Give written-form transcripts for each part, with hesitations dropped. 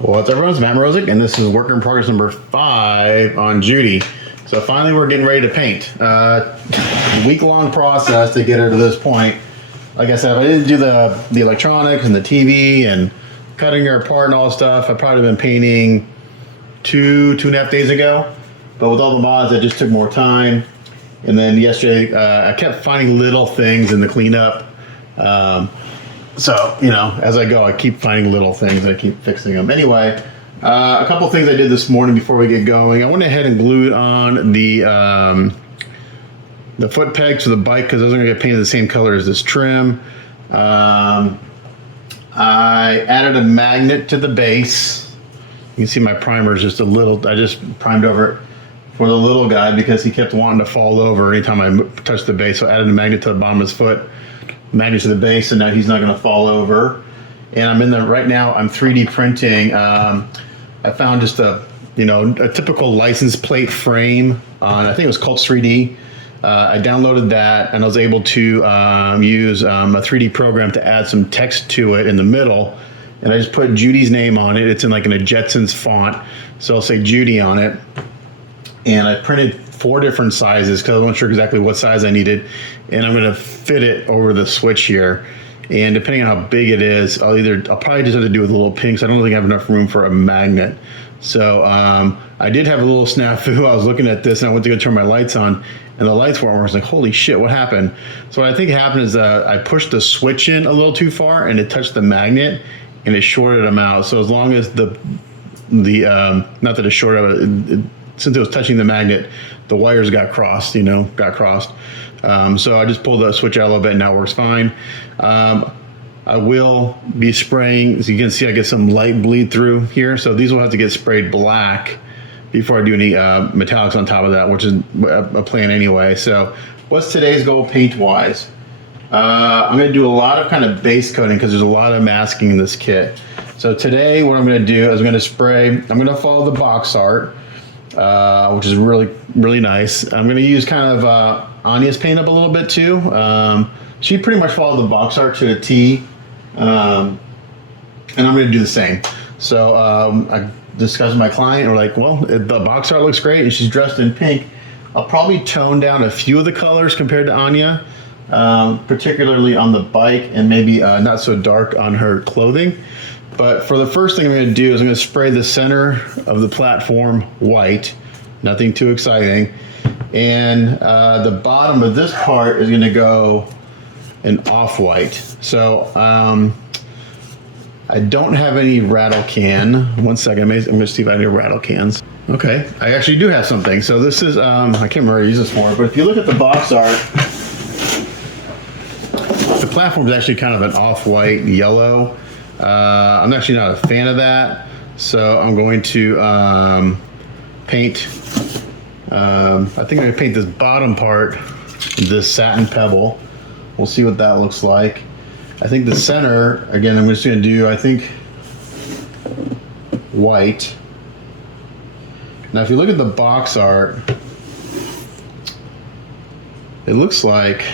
What's up, everyone? It's Matt Mrozik, and this is work in progress number 5 on Judy. So finally, we're getting ready to paint. Week-long process to get her to this point. Like I said, if I didn't do the electronics and the TV and cutting her apart and all that stuff, I'd probably been painting two and a half days ago. But with all the mods, it just took more time. And then yesterday, I kept finding little things in the cleanup. So, you know, as I go, I keep finding little things and I keep fixing them. Anyway, a couple things I did this morning before we get going. I went ahead and glued on the foot pegs for the bike because those are going to get painted the same color as this trim. I added a magnet to the base. You can see my primer is just a little, I just primed over it for the little guy because he kept wanting to fall over anytime I touched the base. So I added a magnet to the bottom of his foot. Magnet to the base, and now he's not going to fall over. And I'm in the right now. I'm 3D printing. I found just a typical license plate frame on, I think it was Cults 3D. I downloaded that, and I was able to use a 3D program to add some text to it in the middle. And I just put Judy's name on it. It's in like in a Jetsons font, so I'll say Judy on it. And I printed 4 different sizes because I wasn't sure exactly what size I needed, and I'm going to fit it over the switch here. And depending on how big it is, I'll probably just have to do with a little pin because I don't think I have enough room for a magnet. So I did have a little snafu. I was looking at this and I went to go turn my lights on, and the lights weren't on. I was like, holy shit, what happened? So what I think happened is I pushed the switch in a little too far and it touched the magnet and it shorted them out. So as long as not that it shorted, since it was touching the magnet, the wires got crossed, So I just pulled the switch out a little bit and now it works fine. I will be spraying, as you can see, I get some light bleed through here. So these will have to get sprayed black before I do any metallics on top of that, which is a plan anyway. So what's today's goal paint-wise? I'm going to do a lot of kind of base coating because there's a lot of masking in this kit. So today what I'm going to do is I'm going to spray, I'm going to follow the box art, which is really, really nice. I'm going to use kind of Anya's paint up a little bit too. She pretty much followed the box art to a T, and I'm going to do the same. So I discussed with my client, and we're like, well, the box art looks great, and she's dressed in pink. I'll probably tone down a few of the colors compared to Anya, particularly on the bike, and maybe not so dark on her clothing. But for the first thing I'm going to do is I'm going to spray the center of the platform white, nothing too exciting. And the bottom of this part is going to go an off-white. So I don't have any rattle can. One second, I'm going to see if I have any rattle cans. Okay, I actually do have something. So this is, I can't remember how to use this for, but if you look at the box art, the platform is actually kind of an off-white yellow. I'm actually not a fan of that, so I'm going to paint, I think I'm going to paint this bottom part, this satin pebble. We'll see what that looks like. I think the center, again, I'm just going to do, I think, white. Now if you look at the box art, it looks like,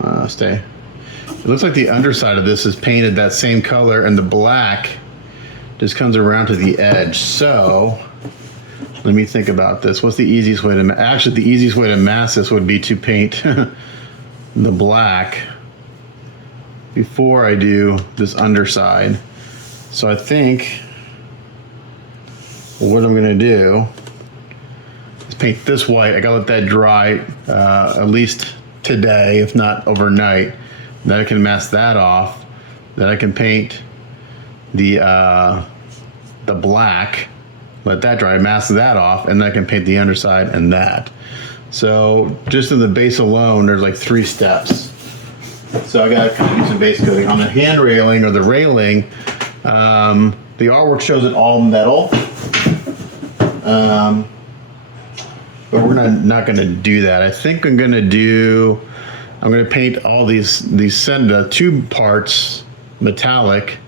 it looks like the underside of this is painted that same color, and the black just comes around to the edge. So let me think about this. What's the easiest way to, actually the easiest way to mask this would be to paint the black before I do this underside. So I think what I'm gonna do is paint this white. I gotta let that dry at least today, if not overnight. Then I can mask that off. Then I can paint the black, let that dry, mask that off, and then I can paint the underside and that. So just in the base alone, there's like 3 steps. So I gotta kind of do some base coating. On the hand railing or the railing, the artwork shows it all metal. But we're not gonna do that. I think I'm gonna paint all these the 2 parts metallic,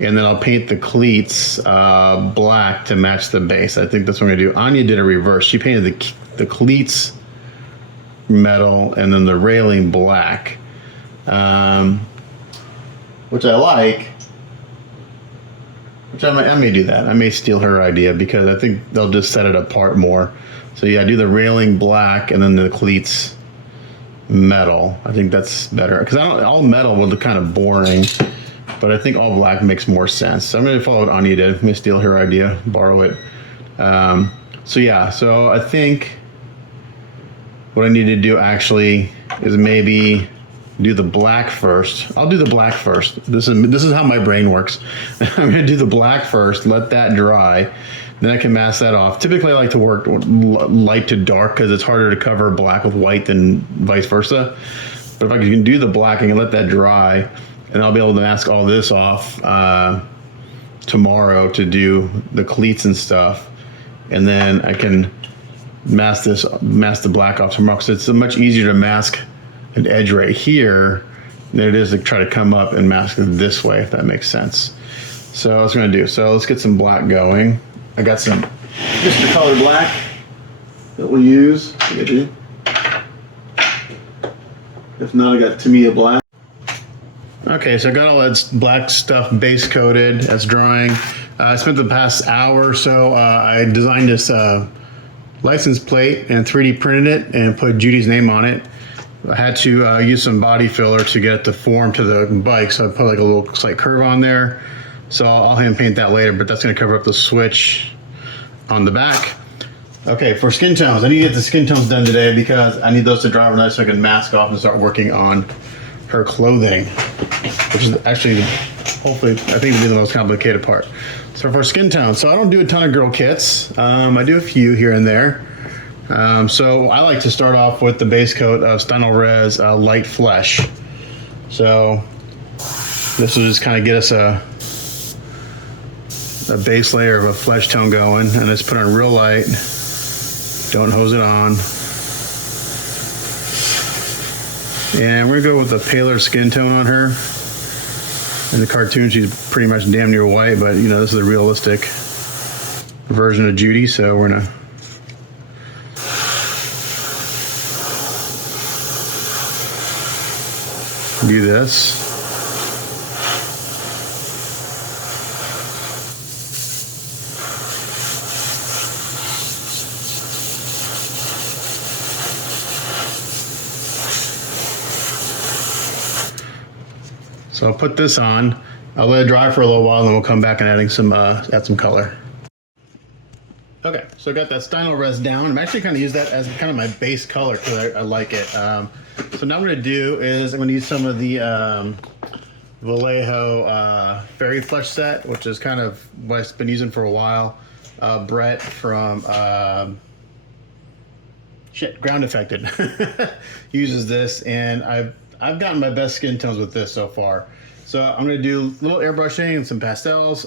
and then I'll paint the cleats black to match the base. I think that's what I'm gonna do. Anya did a reverse. She painted the cleats metal and then the railing black, which I like. Which I may do that. I may steal her idea because I think they'll just set it apart more. So yeah, do the railing black and then the cleats metal. I think that's better because all metal will look kind of boring, but I think all black makes more sense. So I'm going to follow what Anya did. I'm going to steal her idea, borrow it. So yeah, so I think what I need to do actually is maybe do the black first. I'll do the black first. This is how my brain works. I'm going to do the black first, let that dry. Then I can mask that off. Typically, I like to work light to dark because it's harder to cover black with white than vice versa. But if I can do the black, I can let that dry, and I'll be able to mask all this off tomorrow to do the cleats and stuff. And then I can mask the black off tomorrow because it's much easier to mask an edge right here than it is to try to come up and mask it this way, if that makes sense. So that's what I'm gonna do. So let's get some black going. I got some Mr. Color Black that we'll use. If not, I got Tamiya Black. Okay, so I got all that black stuff base coated. That's drying. I spent the past hour or so. I designed this license plate and 3D printed it and put Judy's name on it. I had to use some body filler to get it to form to the bike, so I put like a little slight curve on there. So I'll hand paint that later, but that's going to cover up the switch on the back. Okay, for skin tones, I need to get the skin tones done today because I need those to dry overnight so I can mask off and start working on her clothing, which is actually, hopefully, I think will be the most complicated part. So for skin tones, so I don't do a ton of girl kits. I do a few here and there. So I like to start off with the base coat of Stynylrez Res Light Flesh. So this will just kind of get us a base layer of a flesh tone going, and let's put on real light. Don't hose it on. And we're gonna go with a paler skin tone on her. In the cartoon, she's pretty much damn near white, but you know, this is a realistic version of Judy, so we're gonna do this. So I'll put this on. I'll let it dry for a little while, and then we'll come back and add some color. Okay, so I got that Stynylrez Res down. I'm actually going to use that as kind of my base color because I like it. So now what I'm going to do is I'm going to use some of the Vallejo Fairy Flesh set, which is kind of what I've been using for a while. Brett from Ground Affected uses this, and I've gotten my best skin tones with this so far. So I'm going to do a little airbrushing and some pastels.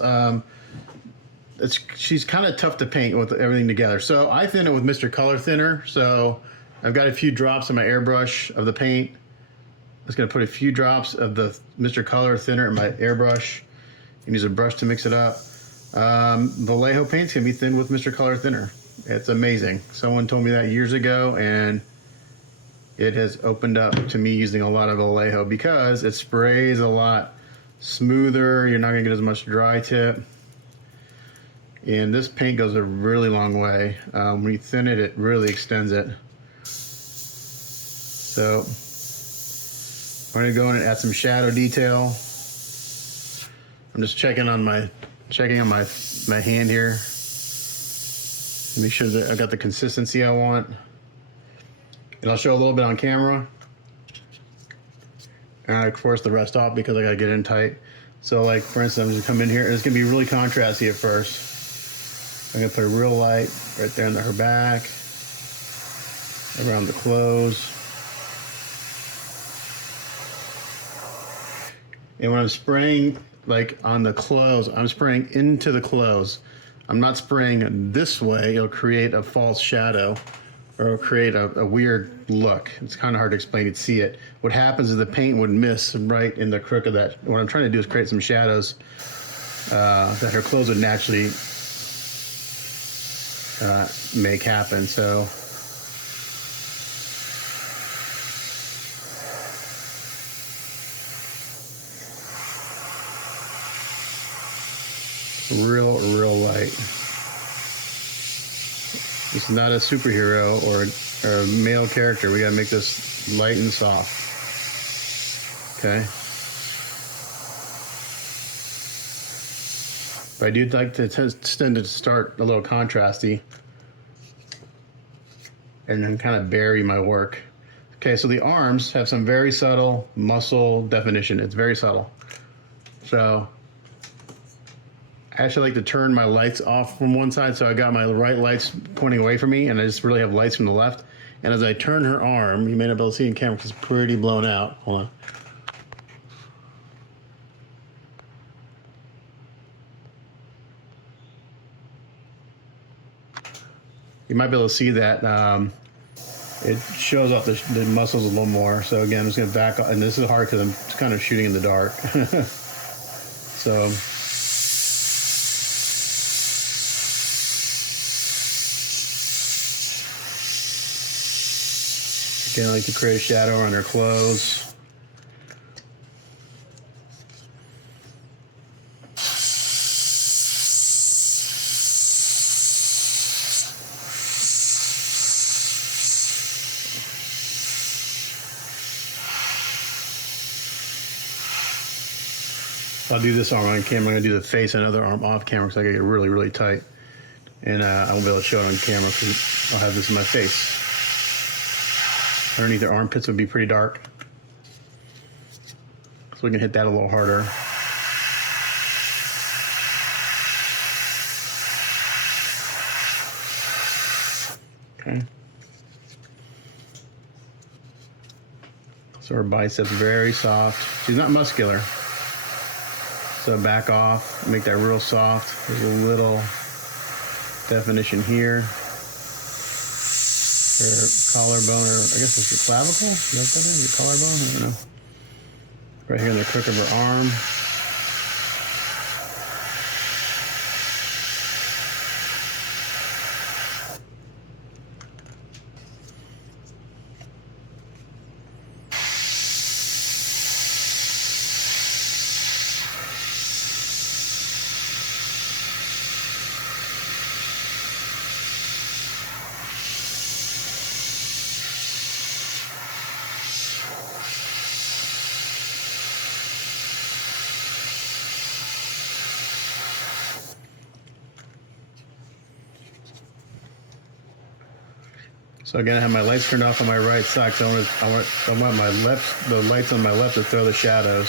She's kind of tough to paint with everything together. So I thin it with Mr. Color Thinner. So I've got a few drops in my airbrush of the paint. I'm just going to put a few drops of the Mr. Color Thinner in my airbrush and use a brush to mix it up. Vallejo paints can be thinned with Mr. Color Thinner. It's amazing. Someone told me that years ago, and it has opened up to me using a lot of Vallejo because it sprays a lot smoother. You're not gonna get as much dry tip. And this paint goes a really long way. When you thin it, it really extends it. So I'm gonna go in and add some shadow detail. I'm just checking on my hand here. Make sure that I got the consistency I want. And I'll show a little bit on camera. And I force the rest off because I gotta get in tight. So like, for instance, I'm just gonna come in here, and it's gonna be really contrasty at first. I'm gonna put a real light right there in her back, around the clothes. And when I'm spraying like on the clothes, I'm spraying into the clothes. I'm not spraying this way. It'll create a false shadow, or it'll create a weird look. It's kind of hard to explain. You'd see it. What happens is the paint would miss right in the crook of that. What I'm trying to do is create some shadows that her clothes would naturally make happen. So real light. This is not a superhero or a male character. We gotta make this light and soft. Okay. But I do like to tend to start a little contrasty and then kind of bury my work. Okay, so the arms have some very subtle muscle definition. It's very subtle. So I actually like to turn my lights off from one side, so I got my right lights pointing away from me, and I just really have lights from the left. And as I turn her arm, you may not be able to see in camera because it's pretty blown out. Hold on. You might be able to see that it shows off the muscles a little more. So again, I'm just going to back up, and this is hard because I'm kind of shooting in the dark. So again, I like to create a shadow on her clothes. I'll do this arm on camera. I'm going to do the face and other arm off camera because I get really tight. And I won't be able to show it on camera because I'll have this in my face. Underneath their armpits would be pretty dark. So we can hit that a little harder. Okay. So her biceps very soft. She's not muscular. So back off, make that real soft. There's a little definition here. Her collarbone, or I guess it's your clavicle? Is that what that is? Your collarbone? I don't know. Right here in the crook of her arm. So again, I have my lights turned off on my right side. So I want the lights on my left to throw the shadows.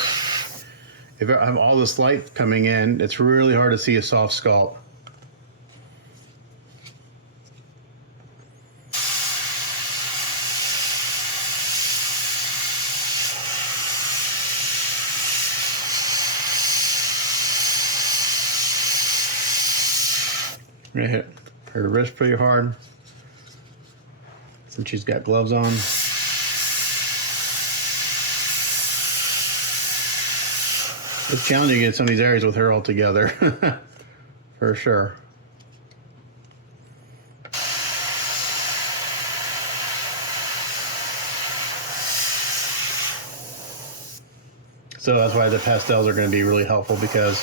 If I have all this light coming in, it's really hard to see a soft sculpt. I'm gonna hit her wrist pretty hard. Since she's got gloves on. It's challenging to get some of these areas with her all together, for sure. So that's why the pastels are going to be really helpful because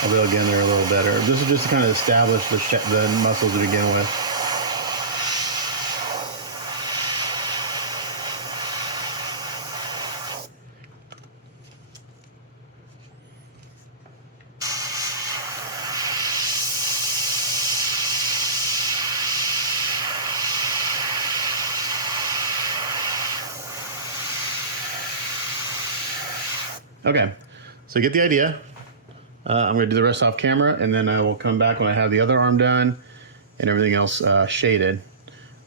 I'll be able to get in there a little better. This is just to kind of establish the muscles to begin with. Okay, so get the idea. I'm going to do the rest off camera, and then I will come back when I have the other arm done and everything else shaded,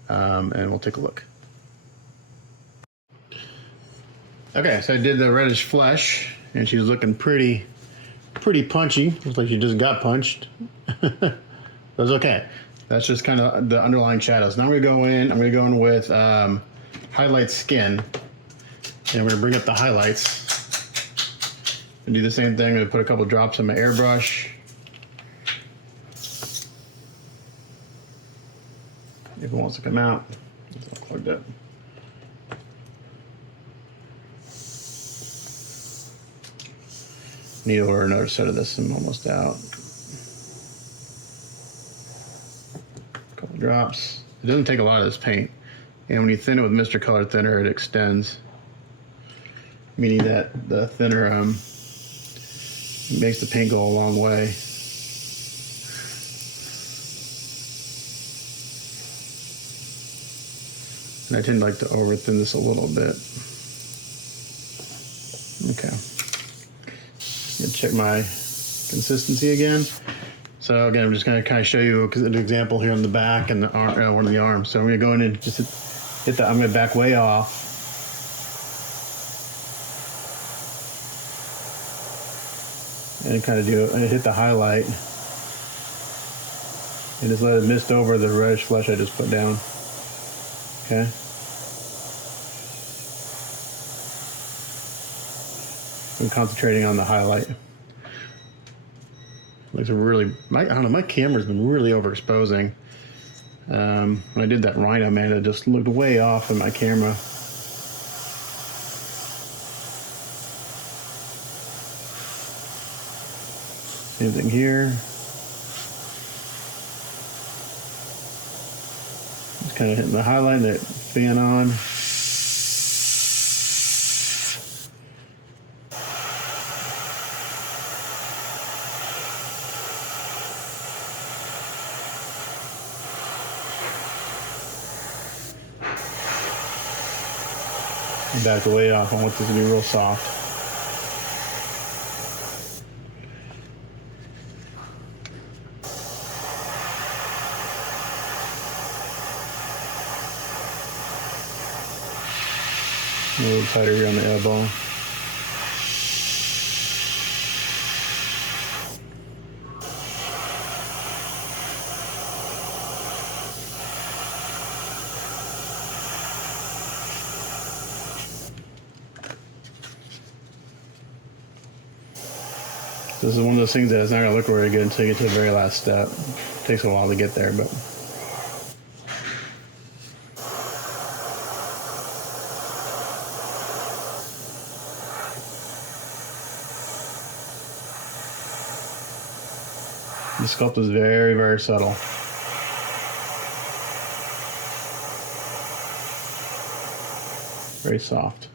and we'll take a look. Okay, so I did the reddish flesh, and she was looking pretty punchy. Looks like she just got punched. That's okay. That's just kind of the underlying shadows. Now I'm going to go in. I'm going to go in with highlight skin, and I'm going to bring up the highlights. And do the same thing. I'm going to put a couple drops on my airbrush. If it wants to come out, it's all plugged up. Need to order another set of this. I'm almost out. drops. It doesn't take a lot of this paint. And when you thin it with Mr. Color Thinner, it extends. Meaning that the thinner makes the paint go a long way. And I tend to like to over thin this a little bit. Okay. Check my consistency again. So again, I'm just going to kind of show you an example here on the back and the arm, one of the arms. So I'm going to go in and just hit that. I'm going to back way off. And kind of hit the highlight. And just let it mist over the reddish flesh I just put down. Okay. I'm concentrating on the highlight. Looks really, I don't know, my camera's been really overexposing. When I did that rhino, man, it just looked way off in my camera. Same thing here. Just kind of hitting the highlight, that fan on. Back way off. I want this to be real soft. A little tighter here on the elbow. This is one of those things that it's not going to look very good until you get to the very last step. It takes a while to get there, but the sculpt is very, very subtle. Very soft.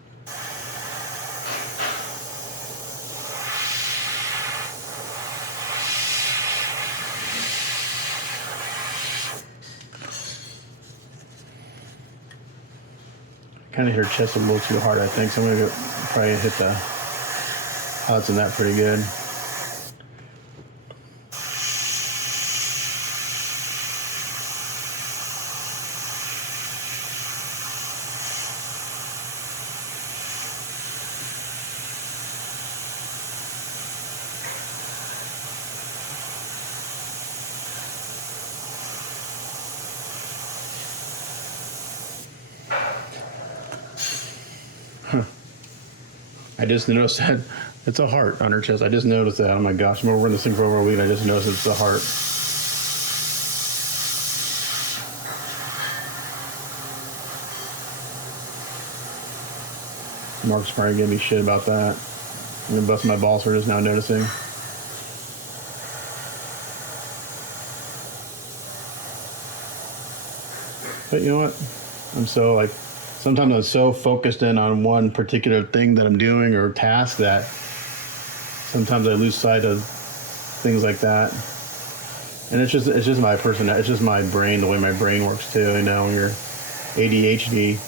Kind of hit her chest a little too hard, I think, so I'm going to probably hit the highlights in that pretty good. I just noticed that it's a heart on her chest. I just noticed that. Oh my gosh, I'm wearing this thing for over a week. I just noticed it's a heart. Mark's probably giving me shit about that. I'm gonna bust my balls for just now noticing. But you know what? I'm so like, sometimes I'm so focused in on one particular thing that I'm doing or task that sometimes I lose sight of things like that. And it's just my it's just my brain, the way my brain works too. You know, when you're ADHD,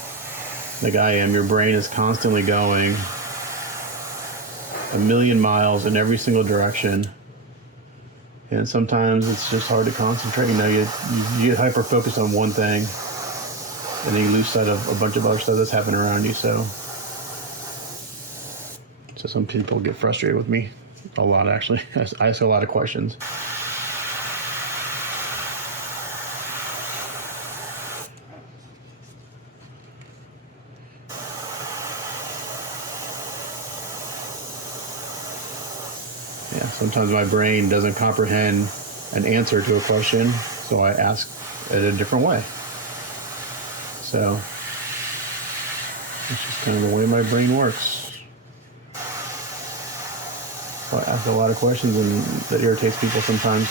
like I am, your brain is constantly going a million miles in every single direction. And sometimes it's just hard to concentrate. You know, you get hyper focused on one thing, and then you lose sight of a bunch of other stuff that's happening around you. So some people get frustrated with me a lot, actually. I ask a lot of questions. Yeah, sometimes my brain doesn't comprehend an answer to a question, so I ask it a different way. So it's just kind of the way my brain works. So I ask a lot of questions, and that irritates people sometimes.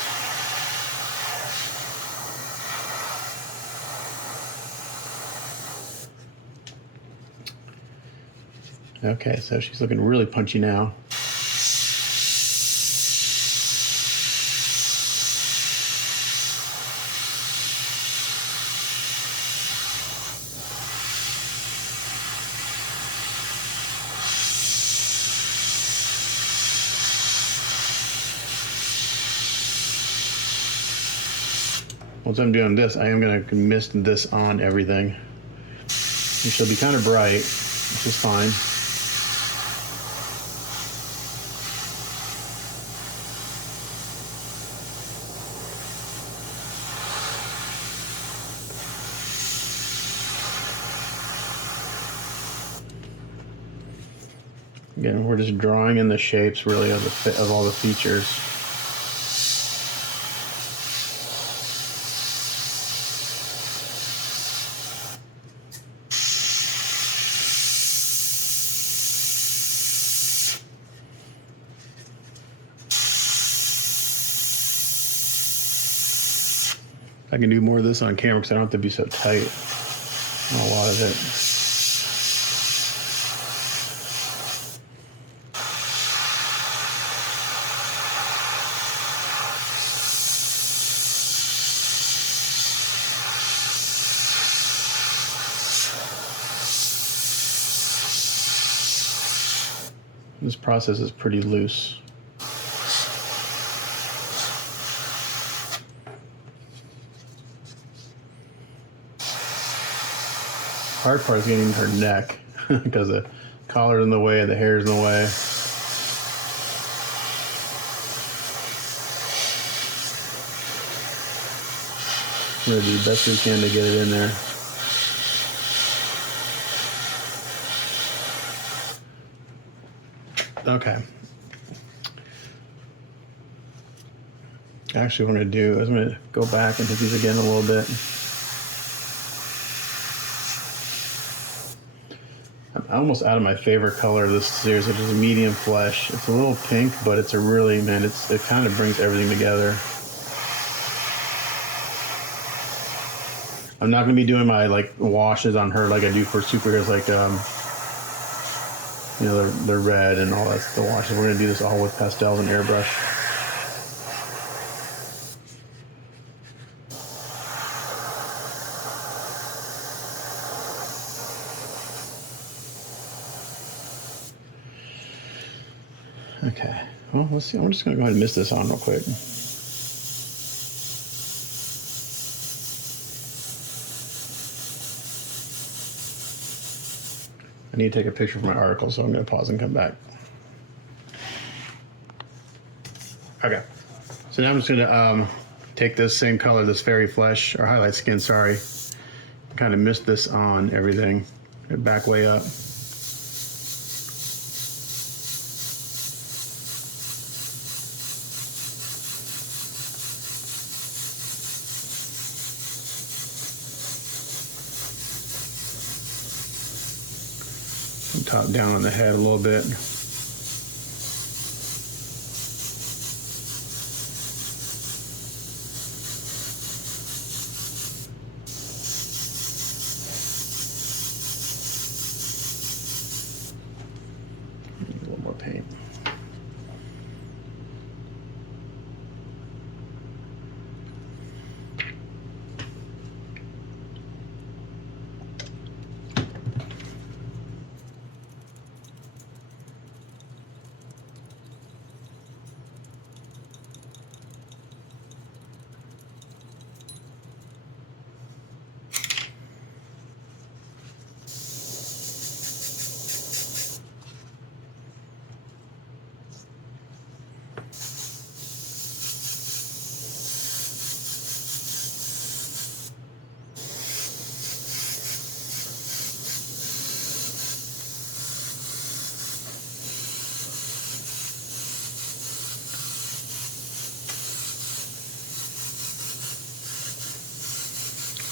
Okay, so she's looking really punchy now. Once I'm doing this, I am going to mist this on everything. And she'll be kind of bright, which is fine. Again, we're just drawing in the shapes really of all the features. I can do more of this on camera because I don't have to be so tight on a lot of it. This process is pretty loose. Hard part is getting her neck because the collar's in the way, the hair's in the way. We're going to do the best we can to get it in there. Okay. Actually, what I'm going to do is I'm going to go back and hit these again a little bit. I'm almost out of my favorite color of this series, which is a medium flesh. It's a little pink, but it's a really, man, it kind of brings everything together. I'm not going to be doing my like washes on her like I do for superheroes, like you know, the red and all that, the washes. We're going to do this all with pastels and airbrush. Okay, well, let's see. I'm just going to go ahead and mist this on real quick. I need to take a picture of my article, so I'm going to pause and come back. Okay, so now I'm just going to take this same color, this fairy flesh, or highlight skin, sorry, kind of mist this on everything, back way up. Top down on the head a little bit. A little more paint.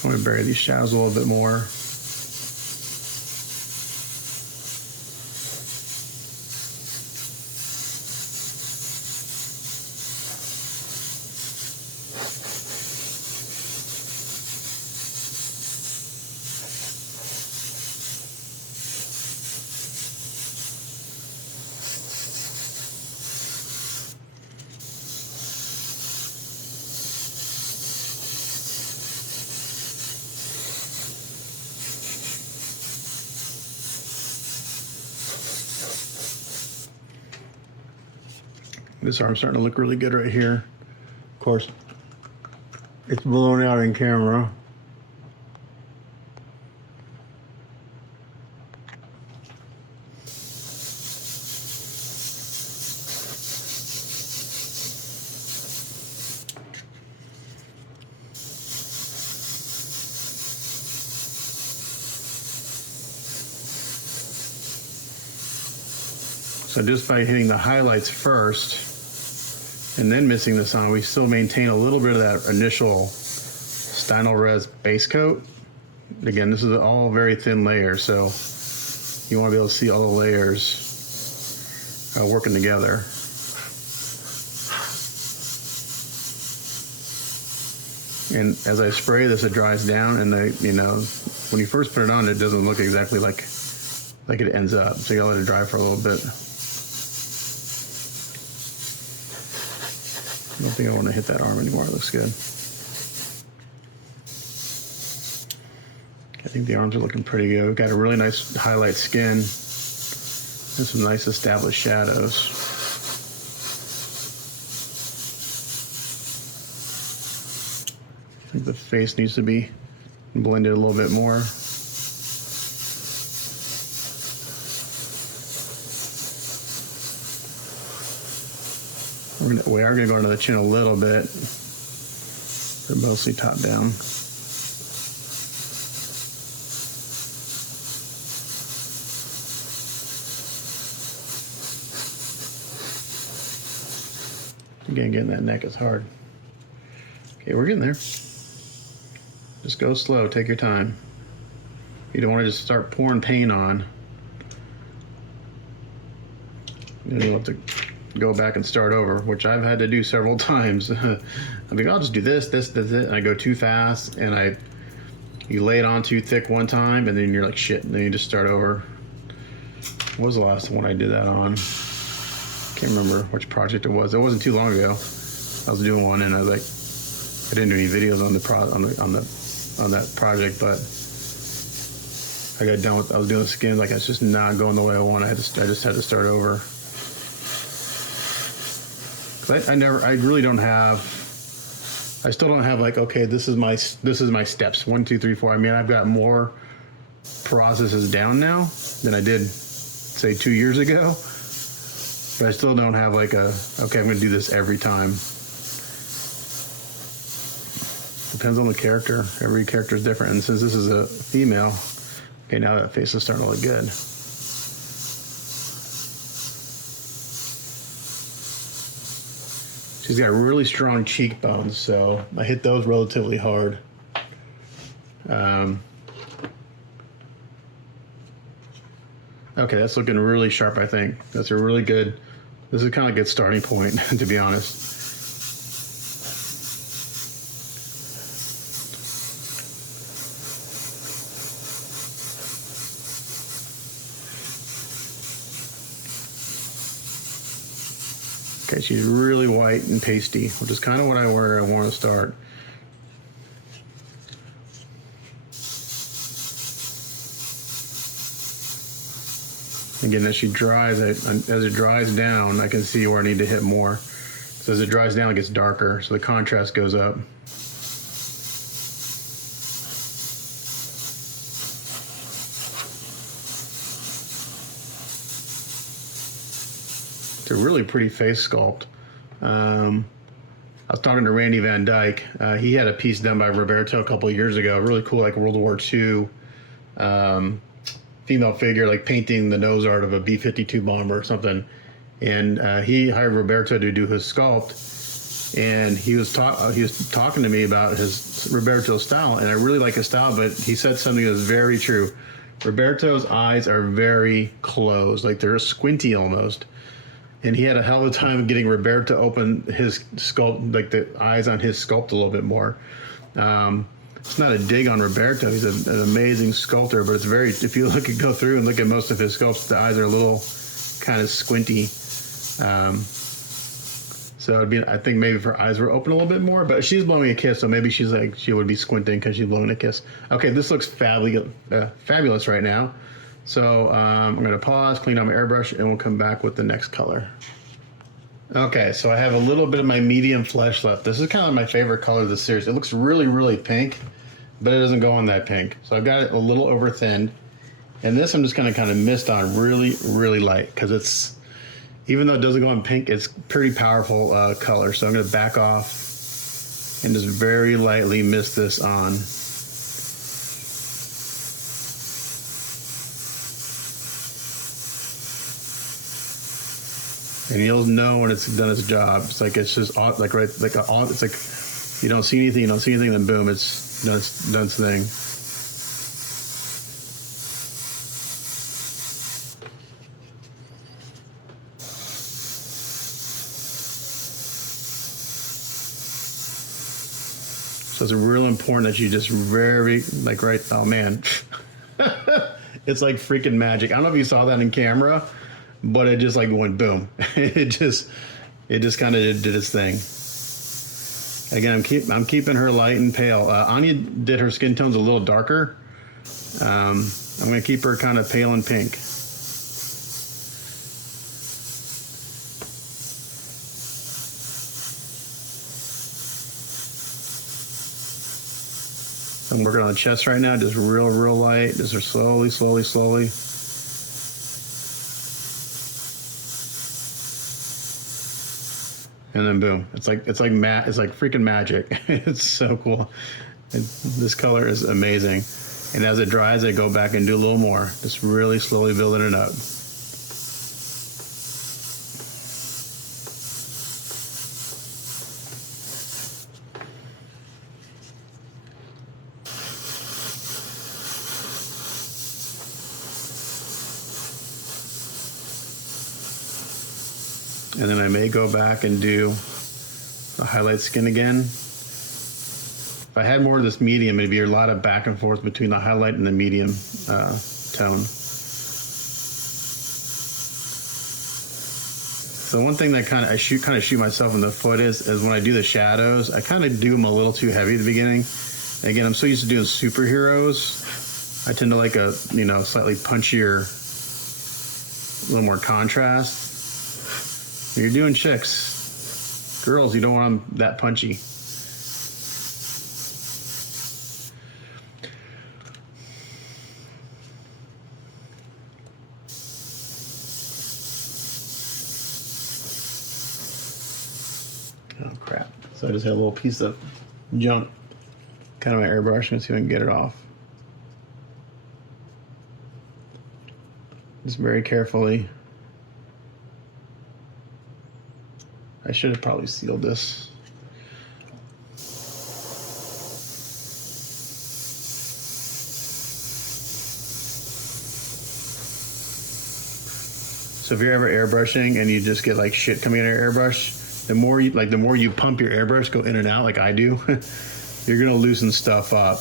I'm going to bury these shadows a little bit more. This arm's starting to look really good right here. Of course, it's blown out in camera. So just by hitting the highlights first and then missing this on, we still maintain a little bit of that initial Stynylrez base coat. Again, this is all very thin layers, so you want to be able to see all the layers working together. And as I spray this, it dries down, and when you first put it on, it doesn't look exactly like it ends up. So you gotta let it dry for a little bit. I don't think I want to hit that arm anymore. It looks good. I think the arms are looking pretty good. We've got a really nice highlight skin and some nice established shadows. I think the face needs to be blended a little bit more. We are going to go under the chin a little bit, but mostly top down. Again, getting that neck is hard. Okay, we're getting there. Just go slow, take your time. You don't want to just start pouring paint on. And you'll have to go back and start over, which I've had to do several times. I mean, I'll just do this, and I go too fast, and you lay it on too thick one time, and then you're like, shit, and then you just start over. What was the last one I did that on? Can't remember which project it was. It wasn't too long ago. I was doing one, and I was like, I didn't do any videos on that project, but I got done with. I was doing the skin, like it's just not going the way I want. I just had to start over. I really don't have. I still don't have like, okay, this is my steps 1, 2, 3, 4. I mean, I've got more processes down now than I did, say, 2 years ago. But I still don't have like okay, I'm going to do this every time. Depends on the character. Every character is different, and since this is a female, okay, now that face is starting to look good. She's got really strong cheekbones, so I hit those relatively hard. Okay, that's looking really sharp, I think. That's a really good, this is kind of a good starting point, to be honest. Okay, she's really white and pasty, which is kind of where I want to start. Again, as it dries down, I can see where I need to hit more. So as it dries down, it gets darker, so the contrast goes up. It's a really pretty face sculpt. I was talking to Randy Van Dyke. He had a piece done by Roberto a couple of years ago, really cool, like World War II female figure, like painting the nose art of a B-52 bomber or something. And he hired Roberto to do his sculpt, and he was talking to me about his Roberto's style, and I really like his style, but he said something that was very true. Roberto's eyes are very closed, like they're squinty almost. And he had a hell of a time getting Roberto to open his sculpt, like the eyes on his sculpt a little bit more. It's not a dig on Roberto. He's an amazing sculptor, but it's very, if you go through and look at most of his sculpts, the eyes are a little kind of squinty. So it'd be, I think maybe if her eyes were open a little bit more, but she's blowing a kiss, so maybe she would be squinting because she's blowing a kiss. Okay, this looks fabulous right now. So I'm going to pause, clean out my airbrush, and we'll come back with the next color. Okay, so I have a little bit of my medium flesh left. This is kind of my favorite color of the series. It looks really, really pink, but it doesn't go on that pink. So I've got it a little over thinned. And this I'm just gonna kind of mist on really, really light because it's, even though it doesn't go on pink, it's pretty powerful color. So I'm gonna back off and just very lightly mist this on. And you'll know when it's done its job. It's like it's just like right, like it's like you don't see anything, then boom, it's done its thing. So it's real important that you just very like right. Oh man, it's like freaking magic. I don't know if you saw that in camera, but it just like went boom. it just kind of did its thing. Again, I'm keeping her light and pale. Anya did her skin tones a little darker. I'm gonna keep her kind of pale and pink. I'm working on the chest right now, just real light, just slowly. And then boom, it's like freaking magic. It's so cool. This color is amazing. And as it dries, I go back and do a little more, just really slowly building it up. And then I may go back and do the highlight skin again. If I had more of this medium, it'd be a lot of back and forth between the highlight and the medium tone. So one thing that kind of shoot myself in the foot is when I do the shadows, I kind of do them a little too heavy at the beginning. Again, I'm so used to doing superheroes. I tend to like a slightly punchier, a little more contrast. When you're doing chicks, girls, you don't want them that punchy. Oh crap. So I just had a little piece of junk kind of my airbrush and see if I can get it off. Just very carefully. I should have probably sealed this. So if you're ever airbrushing and you just get like shit coming out of your airbrush, the more you pump your airbrush, go in and out like I do, you're gonna loosen stuff up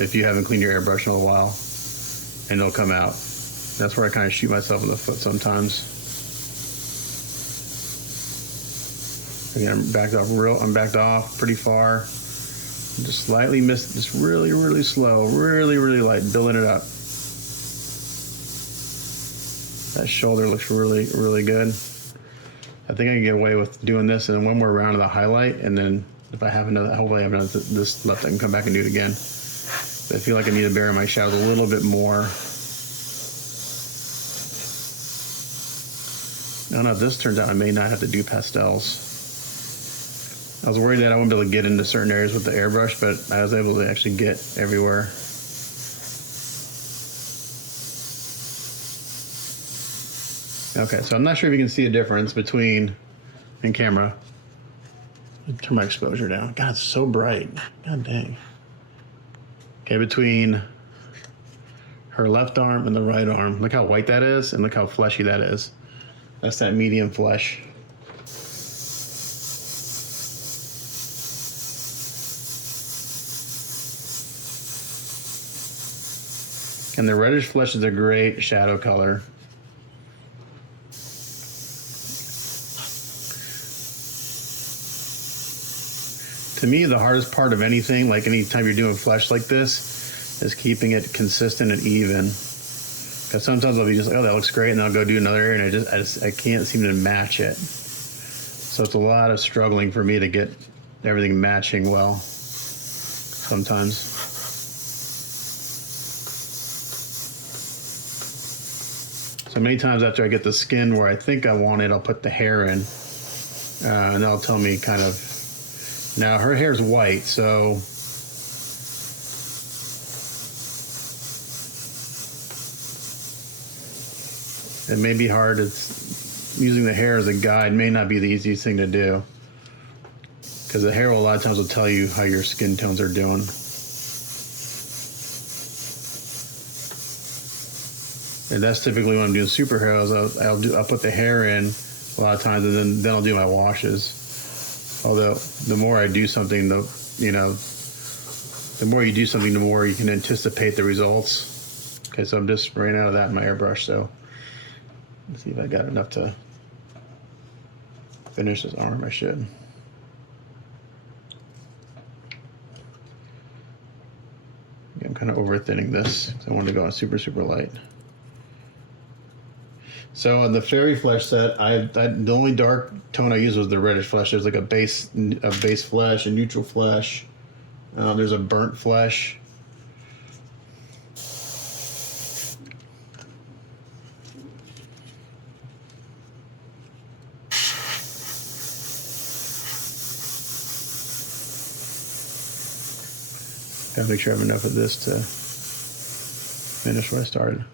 if you haven't cleaned your airbrush in a while, and it'll come out. That's where I kind of shoot myself in the foot sometimes. Again, I'm backed off pretty far. Just slightly mist, just really slow, really light, building it up. That shoulder looks really good. I think I can get away with doing this and one more round of the highlight, and then if I have another, hopefully I have another this left, I can come back and do it again. But I feel like I need to bury my shadows a little bit more. I don't know if this turns out I may not have to do pastels. I was worried that I wouldn't be able to get into certain areas with the airbrush, but I was able to actually get everywhere. Okay, so I'm not sure if you can see a difference between, in camera. Turn my exposure down. God, it's so bright. God dang. Okay, between her left arm and the right arm. Look how white that is, and look how fleshy that is. That's that medium flesh. And the reddish flesh is a great shadow color. To me, the hardest part of anything, like anytime you're doing flesh like this, is keeping it consistent and even. Because sometimes I'll be just like, oh, that looks great, and I'll go do another area, and I can't seem to match it. So it's a lot of struggling for me to get everything matching well sometimes. So many times after I get the skin where I think I want it, I'll put the hair in, and that'll tell me kind of. Now her hair's white, so it may be hard. It's using the hair as a guide may not be the easiest thing to do, because the hair a lot of times will tell you how your skin tones are doing. And that's typically when I'm doing superheroes. I'll put the hair in a lot of times, and then I'll do my washes. Although the more I do something, the more you do something, the more you can anticipate the results. Okay, so I'm just running out of that in my airbrush. So let's see if I got enough to finish this arm. I should. Yeah, I'm kind of over thinning this because I wanted to go on super light. So on the fairy flesh set, the only dark tone I used was the reddish flesh. There's like a base flesh, a neutral flesh. There's a burnt flesh. Gotta make sure I have enough of this to finish what I started.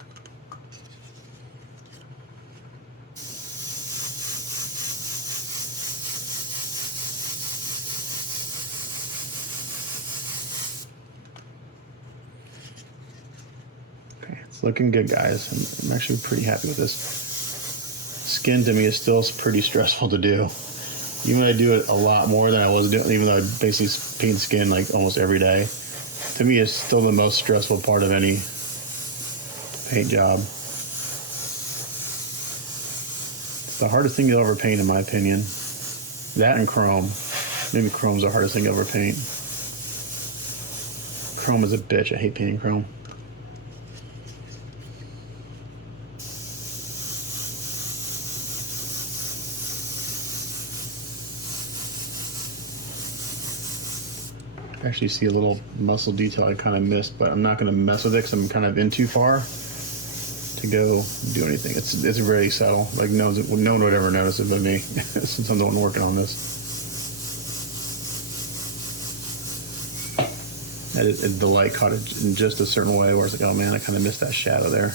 Looking good, guys. I'm actually pretty happy with this. Skin to me is still pretty stressful to do. Even though I do it a lot more than I was doing, even though I basically paint skin like almost every day. To me, it's still the most stressful part of any paint job. It's the hardest thing you'll ever paint, in my opinion. That and chrome. Maybe chrome's the hardest thing to ever paint. Chrome is a bitch. I hate painting chrome. Actually see a little muscle detail I kind of missed, but I'm not going to mess with it because I'm kind of in too far to go do anything. It's very subtle. Like no one would ever notice it but me since I'm the one working on this. The light caught it in just a certain way where it's like, oh man, I kind of missed that shadow there.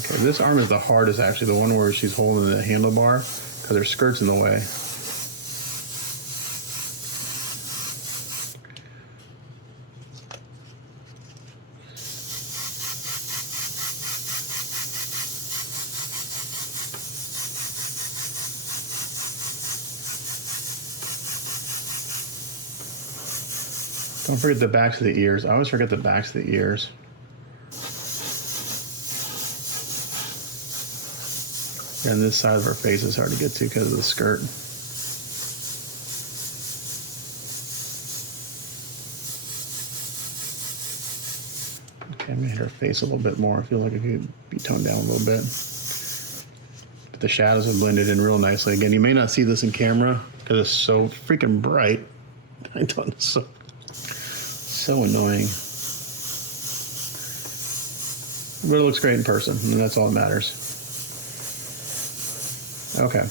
Okay, this arm is the hardest actually, the one where she's holding the handlebar because her skirt's in the way. Don't forget the backs of the ears. I always forget the backs of the ears. And this side of her face is hard to get to because of the skirt. Okay, I'm gonna hit her face a little bit more. I feel like it could be toned down a little bit. But the shadows have blended in real nicely. Again, you may not see this in camera because it's so freaking bright. I don't know. So annoying. But it looks great in person, and that's all that matters. Okay.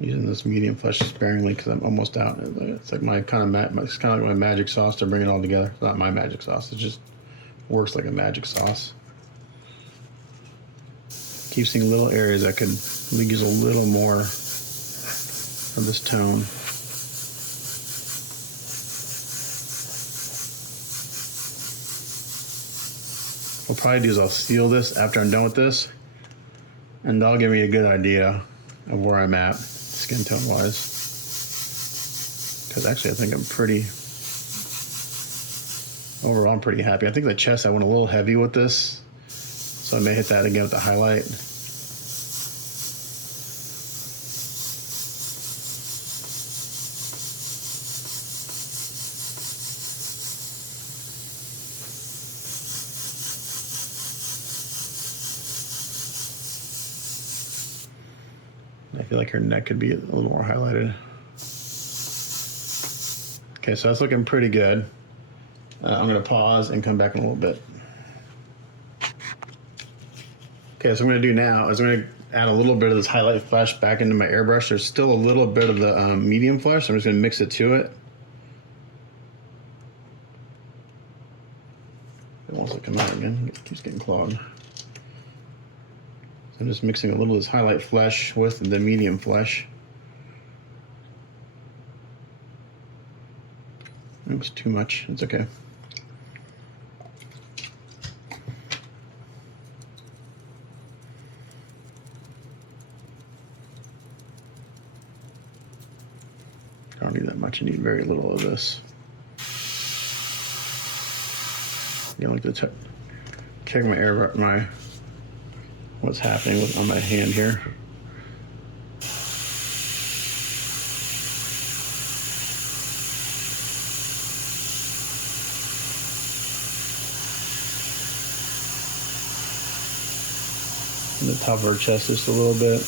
Using this medium flesh sparingly because I'm almost out. It's like it's kind of like my magic sauce to bring it all together. It's not my magic sauce. It just works like a magic sauce. Keep seeing little areas that could use a little more of this tone. What I'll probably do is I'll seal this after I'm done with this, and that'll give me a good idea of where I'm at skin tone wise. Because actually I think overall I'm pretty happy. I think the chest I went a little heavy with this, so I may hit that again with the highlight. I feel like her neck could be a little more highlighted. Okay, so that's looking pretty good. I'm gonna pause and come back in a little bit. Okay, so I'm gonna do now is I'm gonna add a little bit of this highlight flesh back into my airbrush. There's still a little bit of the medium flesh, so I'm just gonna mix it to it. It wants to come out again, it keeps getting clogged. So I'm just mixing a little of this highlight flesh with the medium flesh. It was too much, it's okay. I don't need that much, I need very little of this. You like to check my what's happening on my hand here. And the top of her chest just a little bit.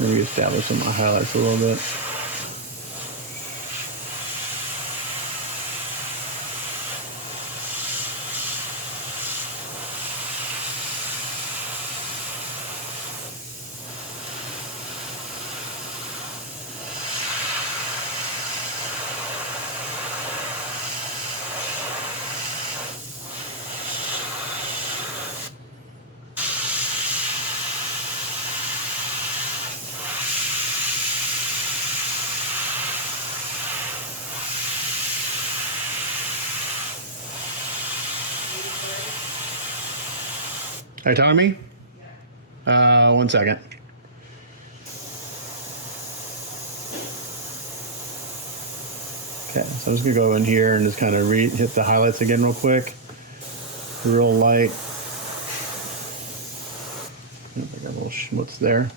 Maybe establish some of my highlights a little bit. Are you talking to me? Yeah. 1 second. Okay, so I'm just gonna go in here and just kind of hit the highlights again real quick. Real light. I got a little schmutz there.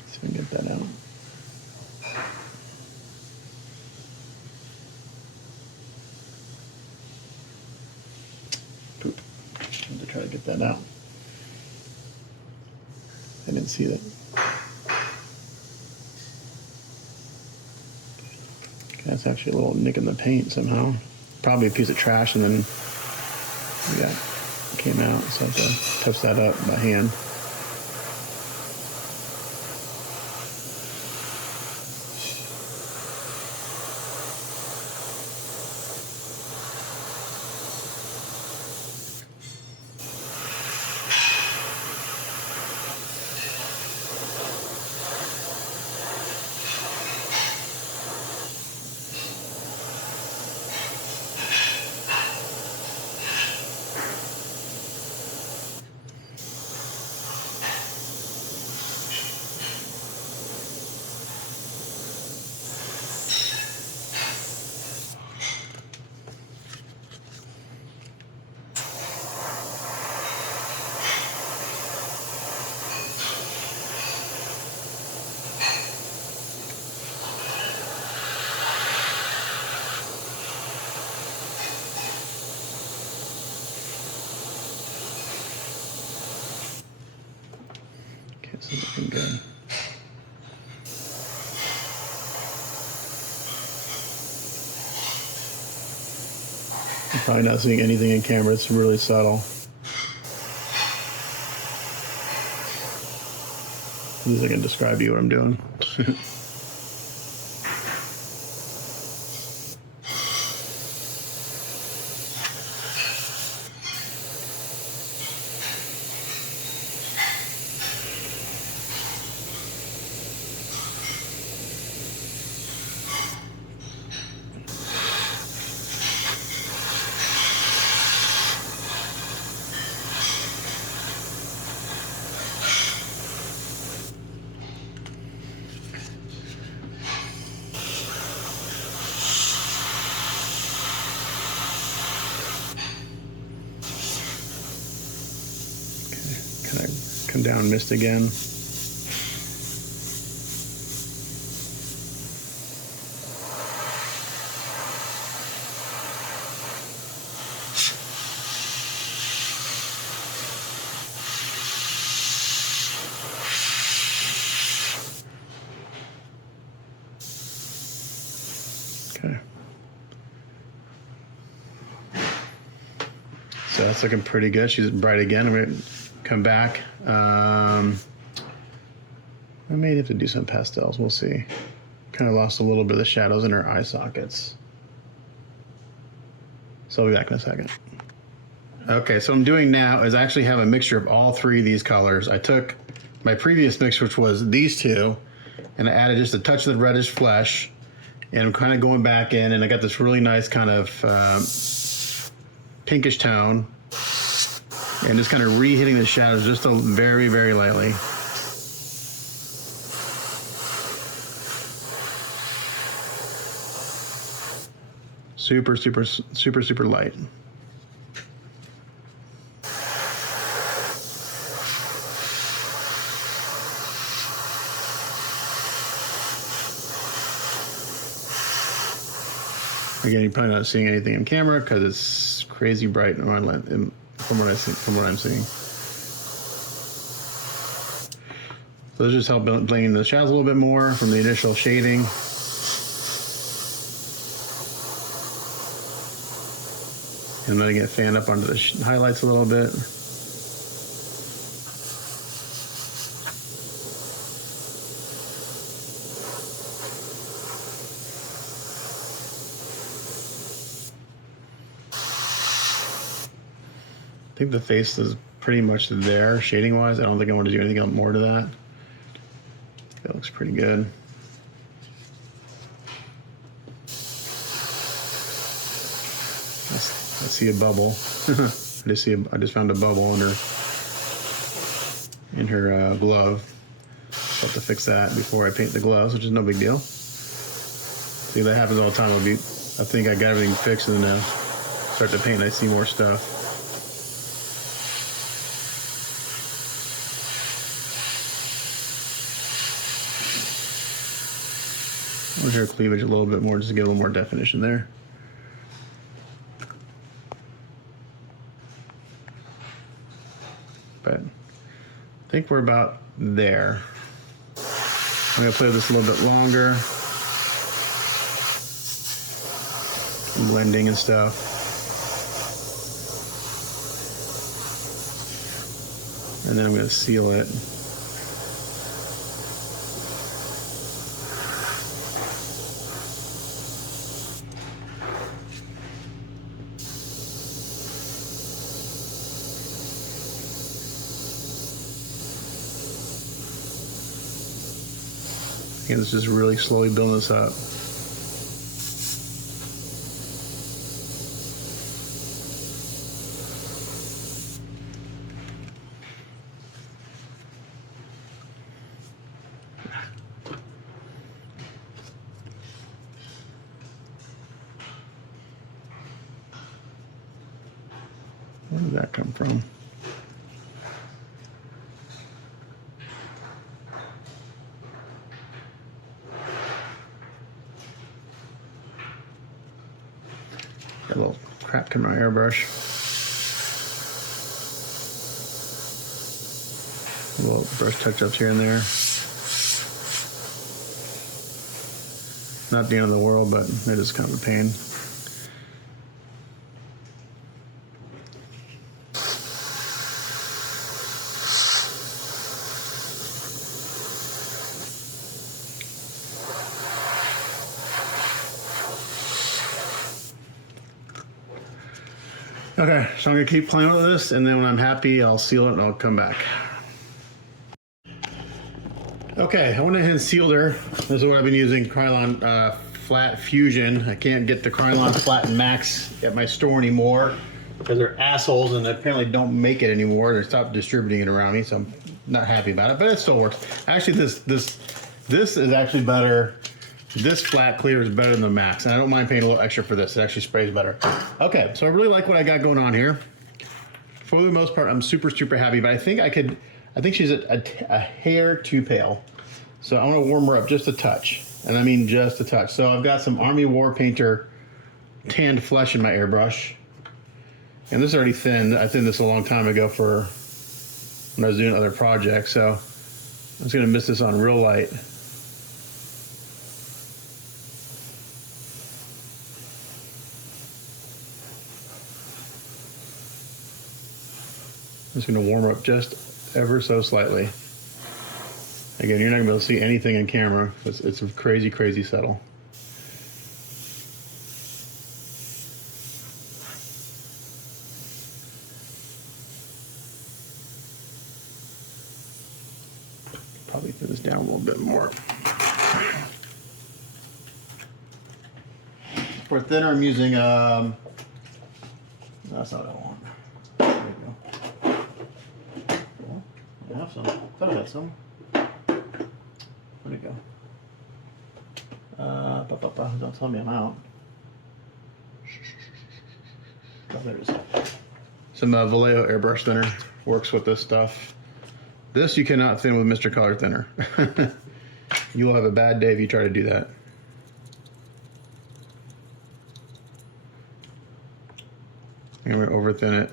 Let's see if we can get that out. Poop. I have to try to get that out. I didn't see that. Okay, that's actually a little nick in the paint somehow. Probably a piece of trash, and then it came out, so I have to touch that up by hand. This is looking good. You're probably not seeing anything in camera, it's really subtle. At least I can describe to you what I'm doing. And down mist again. Okay. So that's looking pretty good. She's bright again. I'm going to come back. I may have to do some pastels. We'll see. Kind of lost a little bit of the shadows in her eye sockets. So I'll be back in a second. Okay, so what I'm doing now is I actually have a mixture of all three of these colors. I took my previous mix, which was these two, and I added just a touch of the reddish flesh. And I'm kind of going back in, and I got this really nice kind of pinkish tone. And just kind of re-hitting the shadows just very, very lightly. Super, super, super, super light. Again, you're probably not seeing anything in camera because it's crazy bright from what I'm seeing. So this just help blending the shadows a little bit more from the initial shading. And letting it fan up onto the highlights a little bit. I think the face is pretty much there shading wise. I don't think I want to do anything else more to that. That looks pretty good. I see a bubble. I just found a bubble in her glove. I'll have to fix that before I paint the gloves, which is no big deal. See, that happens all the time. I think I got everything fixed, and then start to paint and I see more stuff. I'll her cleavage a little bit more just to get a little more definition there. But I think we're about there. I'm going to play with this a little bit longer. Blending and stuff. And then I'm going to seal it. Again, it's just really slowly building this up. Where did that come from? Got a little crap coming out of my airbrush. A little brush touch-ups here and there. Not the end of the world, but it is kind of a pain. Okay, so I'm gonna keep playing with this, and then when I'm happy, I'll seal it and I'll come back. Okay, I went ahead and sealed her. This is what I've been using, Krylon Flat Fusion. I can't get the Krylon Flat and Max at my store anymore because they're assholes and they apparently don't make it anymore. They stopped distributing it around me, so I'm not happy about it, but it still works. Actually, this is actually better. This flat clear is better than the Max, and I don't mind paying a little extra for this. It actually sprays better. Okay, so I really like what I got going on here. For the most part, I'm super, super happy, but I think I I think she's a hair too pale. So I want to warm her up just a touch. And I mean just a touch. So I've got some Army War Painter tanned flesh in my airbrush. And this is already thinned. I thinned this a long time ago for when I was doing other projects. So I'm just going to mist this on real light. I'm just going to warm up just ever so slightly. Again, you're not going to be able to see anything in camera. It's crazy, crazy subtle. Probably put this down a little bit more. For thinner, I'm using, that's not what I want. There we go. Well, I have some. I thought I had some. Where'd it go? Don't tell me I'm out. Oh, there it is. Some Vallejo airbrush thinner works with this stuff. This you cannot thin with Mr. Color Thinner. You will have a bad day if you try to do that. I'm going to over thin it.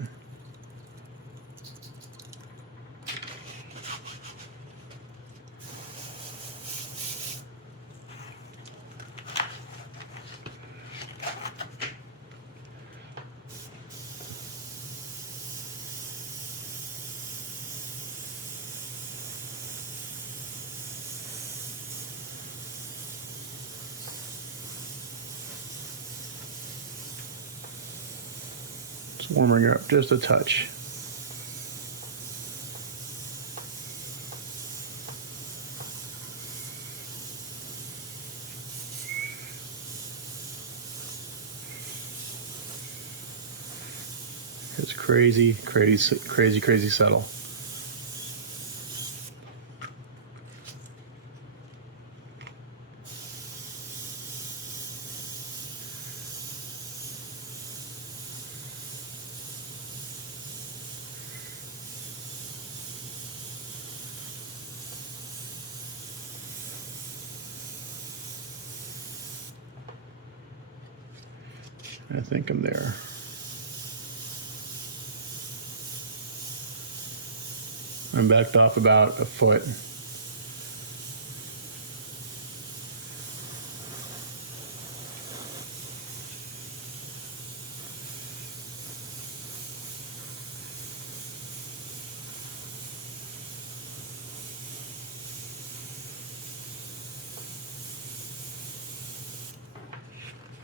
Warming her up just a touch. It's crazy, crazy, crazy, crazy subtle. I think I'm there. I'm backed off about a foot.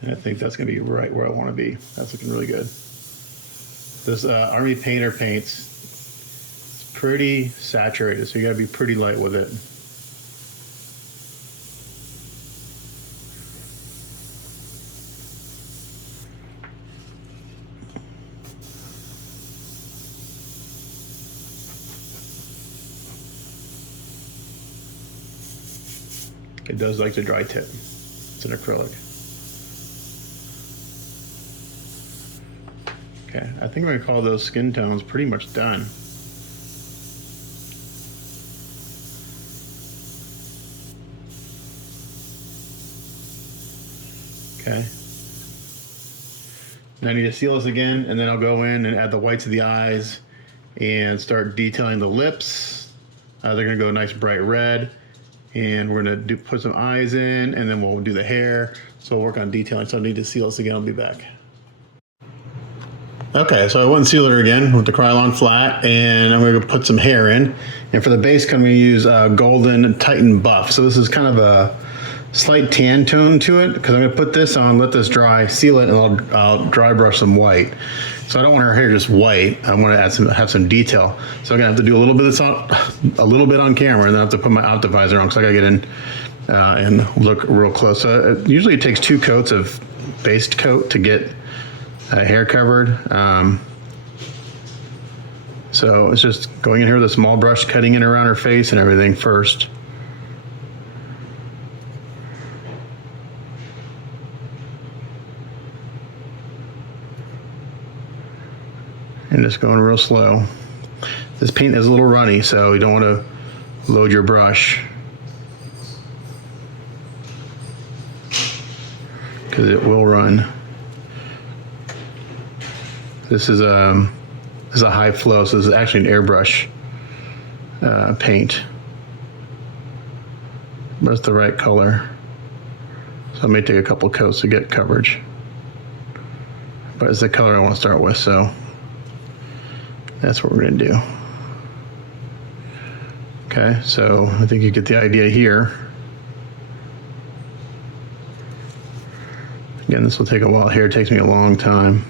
And I think that's going to be right where I want to be. That's looking really good. This Army Painter paints, it's pretty saturated, so you got to be pretty light with it. It does like the dry tip. It's an acrylic. Okay, I think I'm going to call those skin tones pretty much done. Okay. Now I need to seal this again, and then I'll go in and add the whites of the eyes and start detailing the lips. They're going to go nice bright red, and we're going to put some eyes in, and then we'll do the hair. So we'll work on detailing. So I need to seal this again. I'll be back. Okay, so I went and sealed her again with the Krylon flat, and I'm going to put some hair in. And for the base, I'm going to use Golden Titan Buff. So this is kind of a slight tan tone to it, because I'm going to put this on, let this dry, seal it, and I'll dry brush some white. So I don't want her hair just white. I want to have some detail. So I'm going to have to do a little bit on camera, and then I have to put my optimizer on, because I got to get in and look real close. So usually it takes 2 coats of base coat to get hair covered. So it's just going in here with a small brush, cutting it around her face and everything first. And just going real slow. This paint is a little runny, so you don't want to load your brush because it will run. This is a high flow, so this is actually an airbrush paint, but it's the right color. So I may take a couple coats to get coverage, but it's the color I want to start with, so that's what we're going to do. Okay, so I think you get the idea here. Again, this will take a while here. It takes me a long time.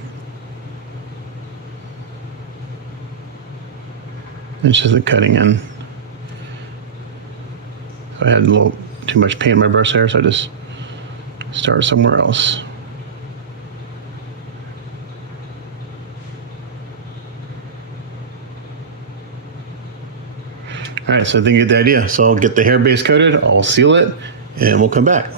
It's just the cutting in. So I had a little too much paint in my brush there, so I just start somewhere else. All right, so I think you get the idea. So I'll get the hair base coated, I'll seal it, and we'll come back.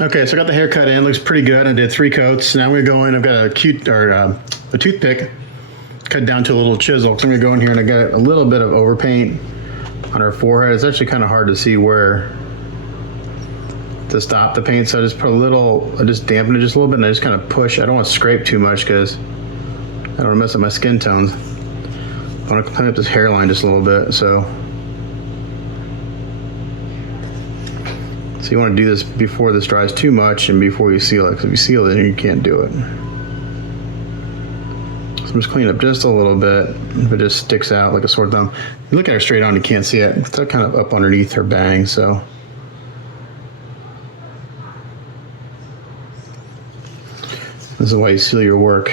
Okay, so I got the hair cut in, looks pretty good. I did 3 coats. Now I'm gonna go in, I've got a toothpick cut down to a little chisel. So I'm gonna go in here and I got a little bit of overpaint on her forehead. It's actually kind of hard to see where to stop the paint. So I just put a little, I just dampen it just a little bit and I just kind of push. I don't want to scrape too much because I don't want to mess up my skin tones. I want to clean up this hairline just a little bit. So you want to do this before this dries too much and before you seal it, because if you seal it, you can't do it. So I'm just cleaning up just a little bit. If it just sticks out like a sore thumb, you look at her straight on, you can't see it. It's kind of up underneath her bang, so. This is why you seal your work.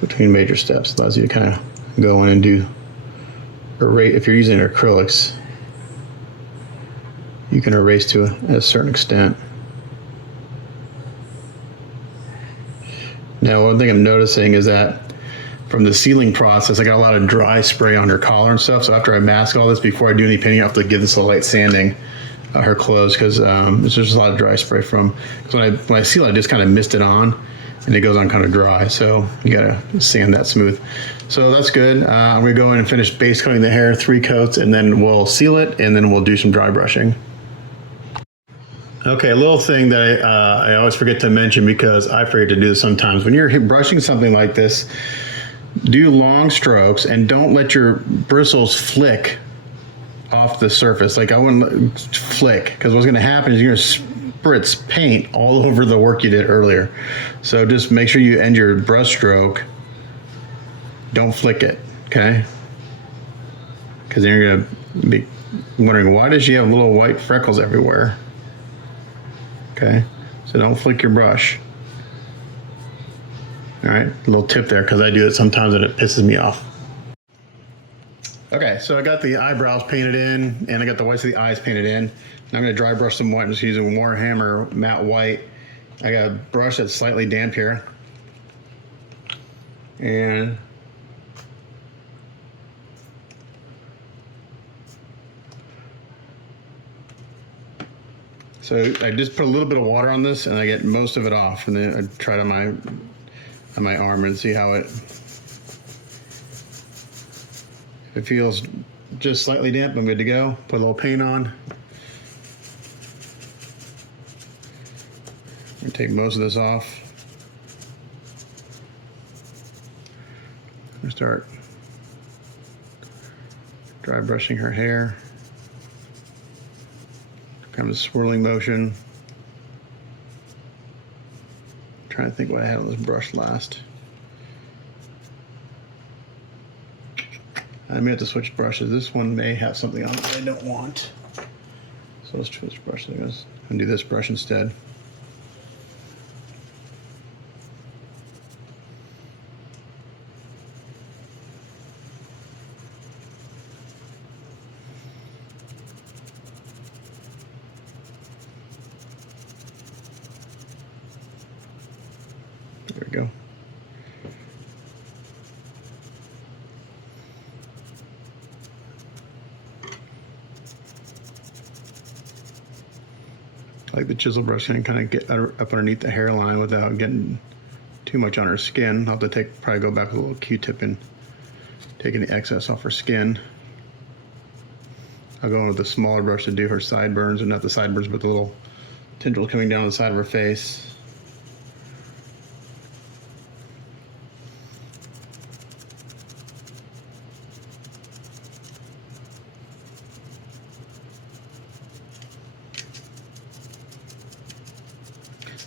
Between major steps, allows you to kind of go in and do erase. If you're using acrylics, you can erase to a certain extent. Now, one thing I'm noticing is that from the sealing process, I got a lot of dry spray on her collar and stuff. So after I mask all this, before I do any painting, I have to give this a light sanding her clothes, because there's just a lot of dry spray from. Because when I seal it, I just kind of mist it on, and it goes on kind of dry. So you gotta sand that smooth. So that's good. I'm gonna go in and finish base coating the hair, 3 coats, and then we'll seal it, and then we'll do some dry brushing. Okay, a little thing that I always forget to mention, because I forget to do this sometimes. When you're brushing something like this, do long strokes and don't let your bristles flick off the surface. Like, I wouldn't flick, because what's gonna happen is you're gonna spritz paint all over the work you did earlier. So just make sure you end your brush stroke. Don't flick it, okay? Because then you're gonna be wondering, why does she have little white freckles everywhere? Okay, so don't flick your brush. All right, a little tip there, because I do it sometimes and it pisses me off. Okay, so I got the eyebrows painted in, and I got the whites of the eyes painted in. Now I'm gonna dry brush some white. I'm just using Warhammer matte white. I got a brush that's slightly damp here. And so I just put a little bit of water on this, and I get most of it off, and then I try it on my arm and see how it. If it feels just slightly damp, I'm good to go. Put a little paint on. I'm gonna take most of this off. I'm gonna start dry brushing her hair. Kind of a swirling motion. I'm trying to think what I had on this brush last. I may have to switch brushes. This one may have something on it that I don't want. So let's switch brushes. I'm gonna do this brush instead. There we go. I like the chisel brush can kind of get up underneath the hairline without getting too much on her skin. I'll have to probably go back with a little Q-tip and take any excess off her skin. I'll go in with a smaller brush to do her sideburns, and not the sideburns, but the little tendrils coming down the side of her face.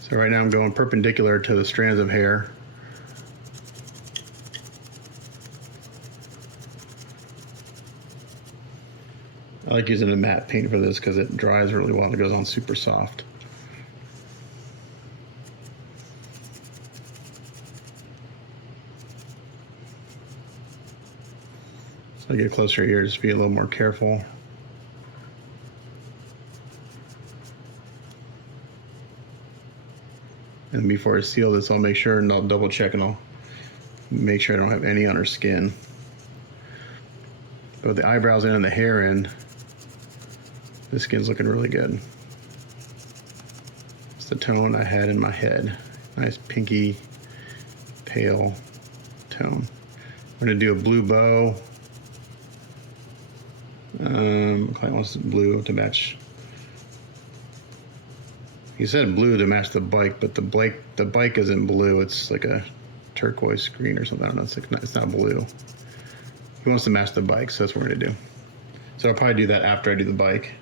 So right now I'm going perpendicular to the strands of hair. I like using a matte paint for this because it dries really well and it goes on super soft. So I get closer here, just be a little more careful. And before I seal this, I'll make sure, and I'll double check, and I'll make sure I don't have any on her skin. But with the eyebrows in and the hair in, the skin's looking really good. It's the tone I had in my head. Nice pinky, pale tone. I'm gonna do a blue bow. Client wants blue to match. He said blue to match the bike, but the bike isn't blue. It's like a turquoise green or something. I don't know. It's not blue. He wants to match the bike, so that's what we're gonna do. So I'll probably do that after I do the bike.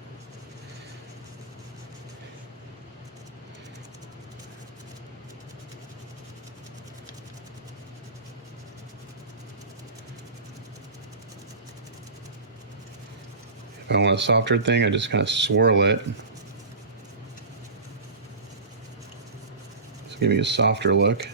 If I want a softer thing, I just kind of swirl it. Give me a softer look.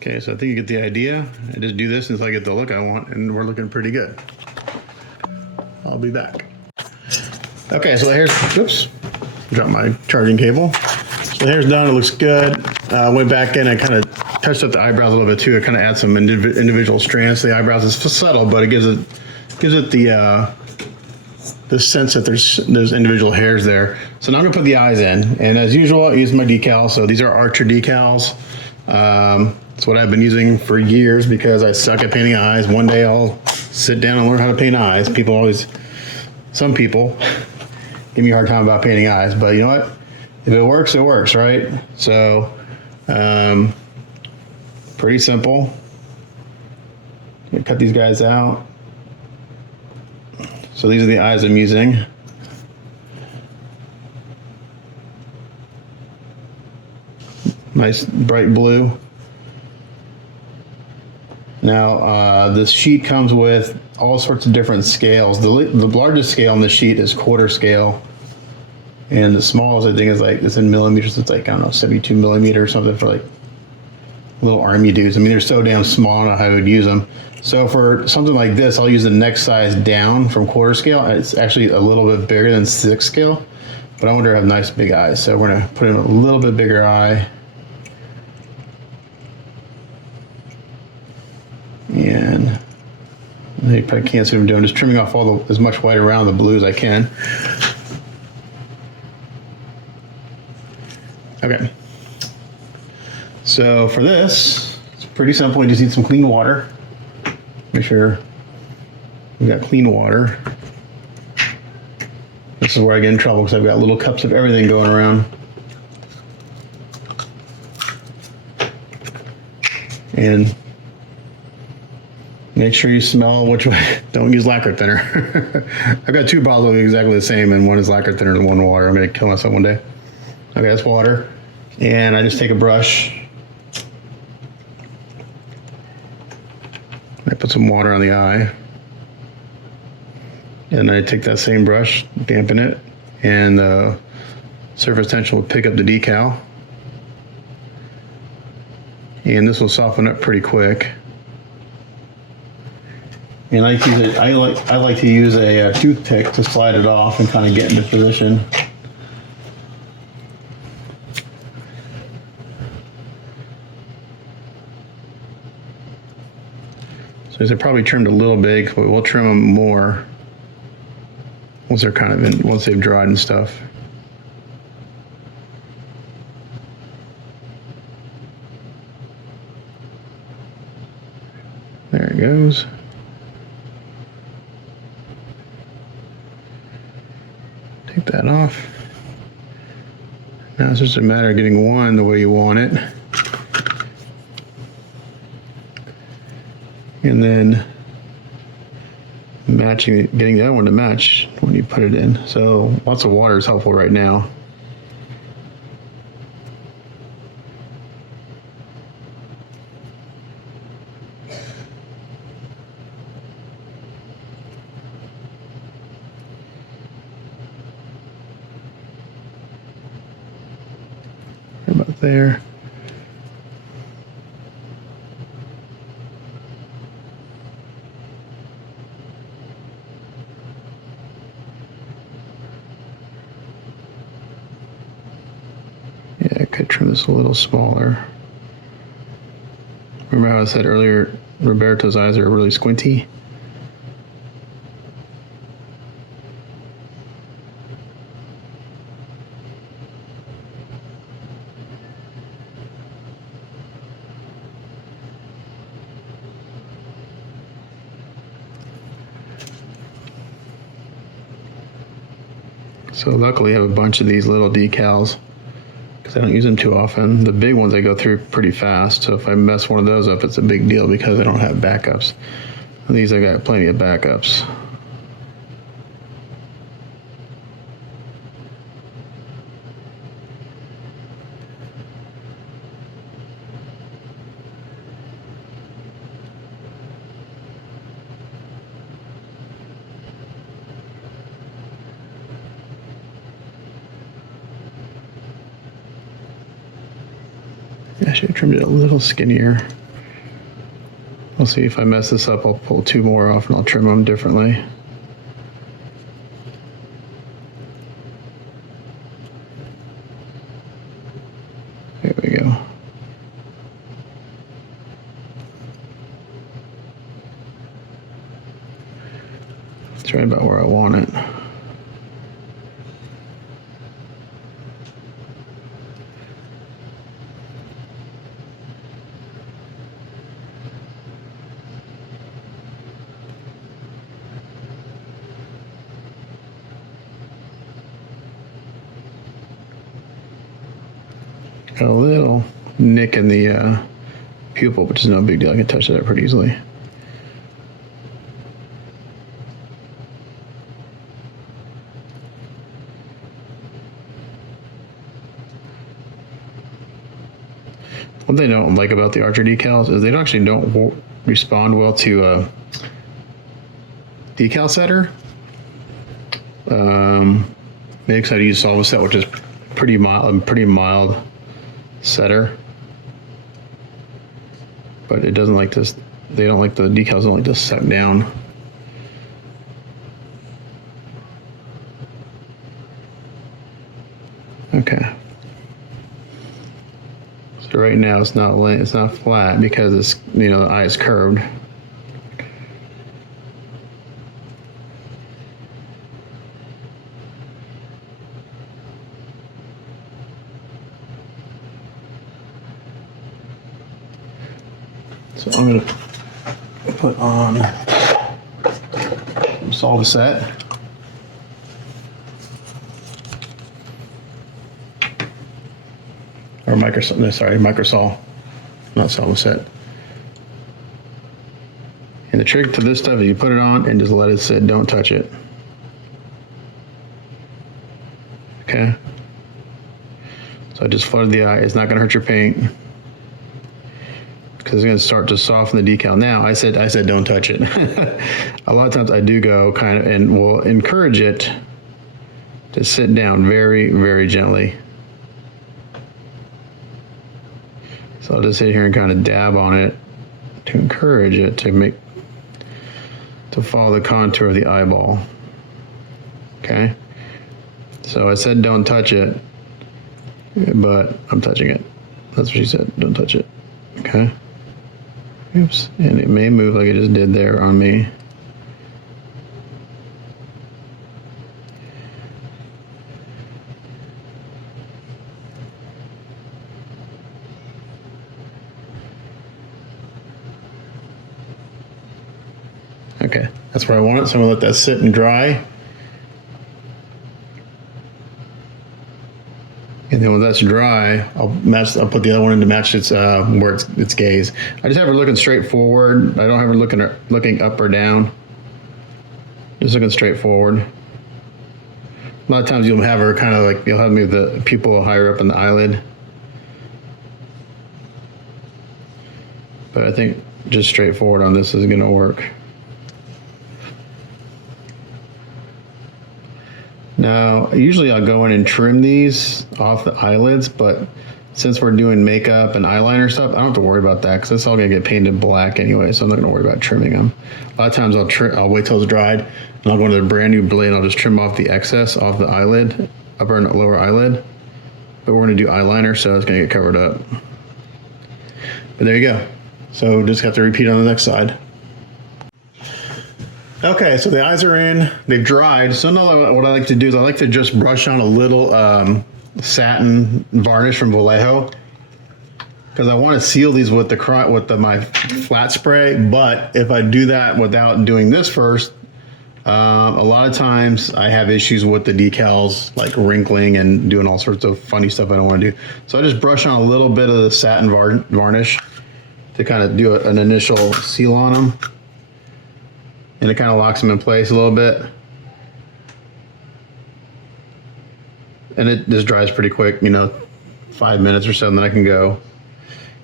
Okay, so I think you get the idea. I just do this until I get the look I want, and we're looking pretty good. I'll be back. Okay, so the hair's, oops, dropped my charging cable. So the hair's done, it looks good. Went back in and kind of touched up the eyebrows a little bit too. It kind of adds some individual strands to the eyebrows. It's subtle, but it gives it the sense that there's individual hairs there. So now I'm gonna put the eyes in, and as usual, I use my decals. So these are Archer decals. It's what I've been using for years because I suck at painting eyes. One day I'll sit down and learn how to paint eyes. Some people give me a hard time about painting eyes, but you know what? If it works, it works, right? So, pretty simple. Cut these guys out. So these are the eyes I'm using. Nice bright blue. Now, this sheet comes with all sorts of different scales. The largest scale on the sheet is quarter scale. And the smallest, I think, is like, it's in millimeters. It's like, I don't know, 72 millimeters or something for like little army dudes. I mean, they're so damn small, I don't know how I would use them. So for something like this, I'll use the next size down from quarter scale. It's actually a little bit bigger than 6 scale, but I want her to have nice big eyes. So we're gonna put in a little bit bigger eye. And you probably can't see what I'm doing. Just trimming off as much white around the blue as I can. Okay. So for this, it's pretty simple. We just need some clean water. Make sure we got clean water. This is where I get in trouble because I've got little cups of everything going around. And make sure you smell which way. Don't use lacquer thinner. I've got 2 bottles exactly the same, and one is lacquer thinner and one water. I'm gonna kill myself one day. Okay, that's water. And I just take a brush. I put some water on the eye. And I take that same brush, dampen it, and the surface tension will pick up the decal. And this will soften up pretty quick. And I like to use a toothpick to slide it off and kind of get into position. So they're probably trimmed a little big, but we'll trim them more once they're kind of in, once they've dried and stuff. There it goes. Take that off. Now it's just a matter of getting one the way you want it. And then matching it, getting the other one to match when you put it in. So lots of water is helpful right now. About there. Yeah, I could trim this a little smaller. Remember how I said earlier, Roberto's eyes are really squinty? So luckily I have a bunch of these little decals because I don't use them too often. The big ones I go through pretty fast, so if I mess one of those up, it's a big deal because I don't have backups. These I got plenty of backups. I should have trimmed it a little skinnier. We'll see if I mess this up, I'll pull two more off and I'll trim them differently. There we go. It's right about where I want it. Got a little nick in the pupil, which is no big deal. I can touch that pretty easily. One thing I don't like about the Archer decals is they actually don't respond well to decal setter. Maybe because I use Solve Set, which is pretty mild setter, but it doesn't like this. They don't like the decals. Don't like to suck down. Okay. So right now it's not flat because it's, you know, the eye is curved. So I'm going to put on some Solve Set. Or Microsol, not Solve Set. And the trick to this stuff is you put it on and just let it sit, don't touch it. Okay? So I just flooded the eye. It's not going to hurt your paint. because it's going to start to soften the decal. Now, I said don't touch it. A lot of times I do go kind of, and will encourage it to sit down very, very gently. So I'll just sit here and kind of dab on it to encourage it to follow the contour of the eyeball. Okay. So I said don't touch it, but I'm touching it. That's what she said. Don't touch it. Okay. Oops. And it may move like it just did there on me. Okay, that's where I want it, so I'm gonna let that sit and dry. And then when that's dry, I'll put the other one in to match its where its gaze. I just have her looking straight forward. I don't have her looking up or down. Just looking straight forward. A lot of times you'll have her kind of like, you'll have me the pupil higher up in the eyelid. But I think just straightforward on this is gonna work. Now, usually I'll go in and trim these off the eyelids, but since we're doing makeup and eyeliner stuff, I don't have to worry about that because it's all gonna get painted black anyway, so I'm not gonna worry about trimming them. A lot of times I'll wait till it's dried and I'll go into the brand new blade and I'll just trim off the excess off the eyelid, upper and lower eyelid. But we're gonna do eyeliner, so it's gonna get covered up. But there you go. So just have to repeat on the next side. Okay, so the eyes are in, they've dried. So now what I like to do is I like to just brush on a little satin varnish from Vallejo, because I want to seal these with my flat spray. But if I do that without doing this first, a lot of times I have issues with the decals, like wrinkling and doing all sorts of funny stuff I don't want to do. So I just brush on a little bit of the satin varnish to kind of do an initial seal on them. And it kind of locks them in place a little bit. And it just dries pretty quick, 5 minutes or so, and then I can go.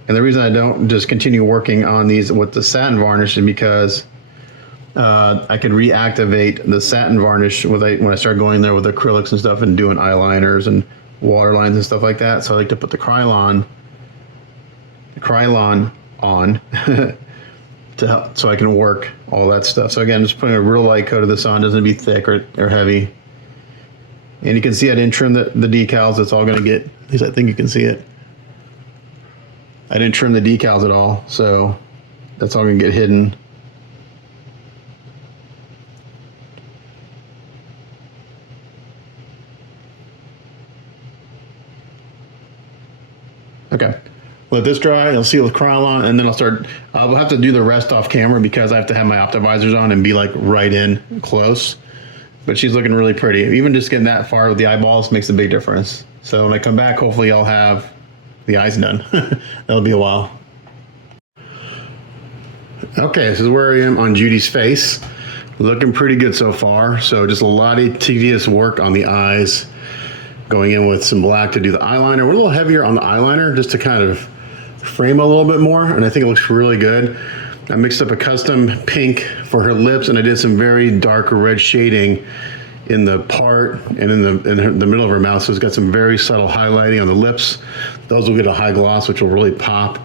And the reason I don't just continue working on these with the satin varnish is because I could reactivate the satin varnish when I start going there with acrylics and stuff and doing eyeliners and waterlines and stuff like that. So I like to put the Krylon on so I can work all that stuff. So again, just putting a real light coat of this on, doesn't be thick or heavy. And you can see I didn't trim the decals. It's all gonna get, at least I think you can see it. I didn't trim the decals at all, so that's all gonna get hidden. Okay. Let this dry, I'll seal with Krylon, and then I'll have to do the rest off camera because I have to have my optimizers on and be like right in close. But she's looking really pretty. Even just getting that far with the eyeballs makes a big difference. So when I come back, hopefully I'll have the eyes done. That'll be a while. Okay, this is where I am on Judy's face. Looking pretty good so far. So just a lot of tedious work on the eyes. Going in with some black to do the eyeliner. We're a little heavier on the eyeliner just to kind of frame a little bit more, and I think it looks really good. I mixed up a custom pink for her lips, and I did some very dark red shading in the part and in the middle of her mouth, so it's got some very subtle highlighting on the lips. Those will get a high gloss, which will really pop.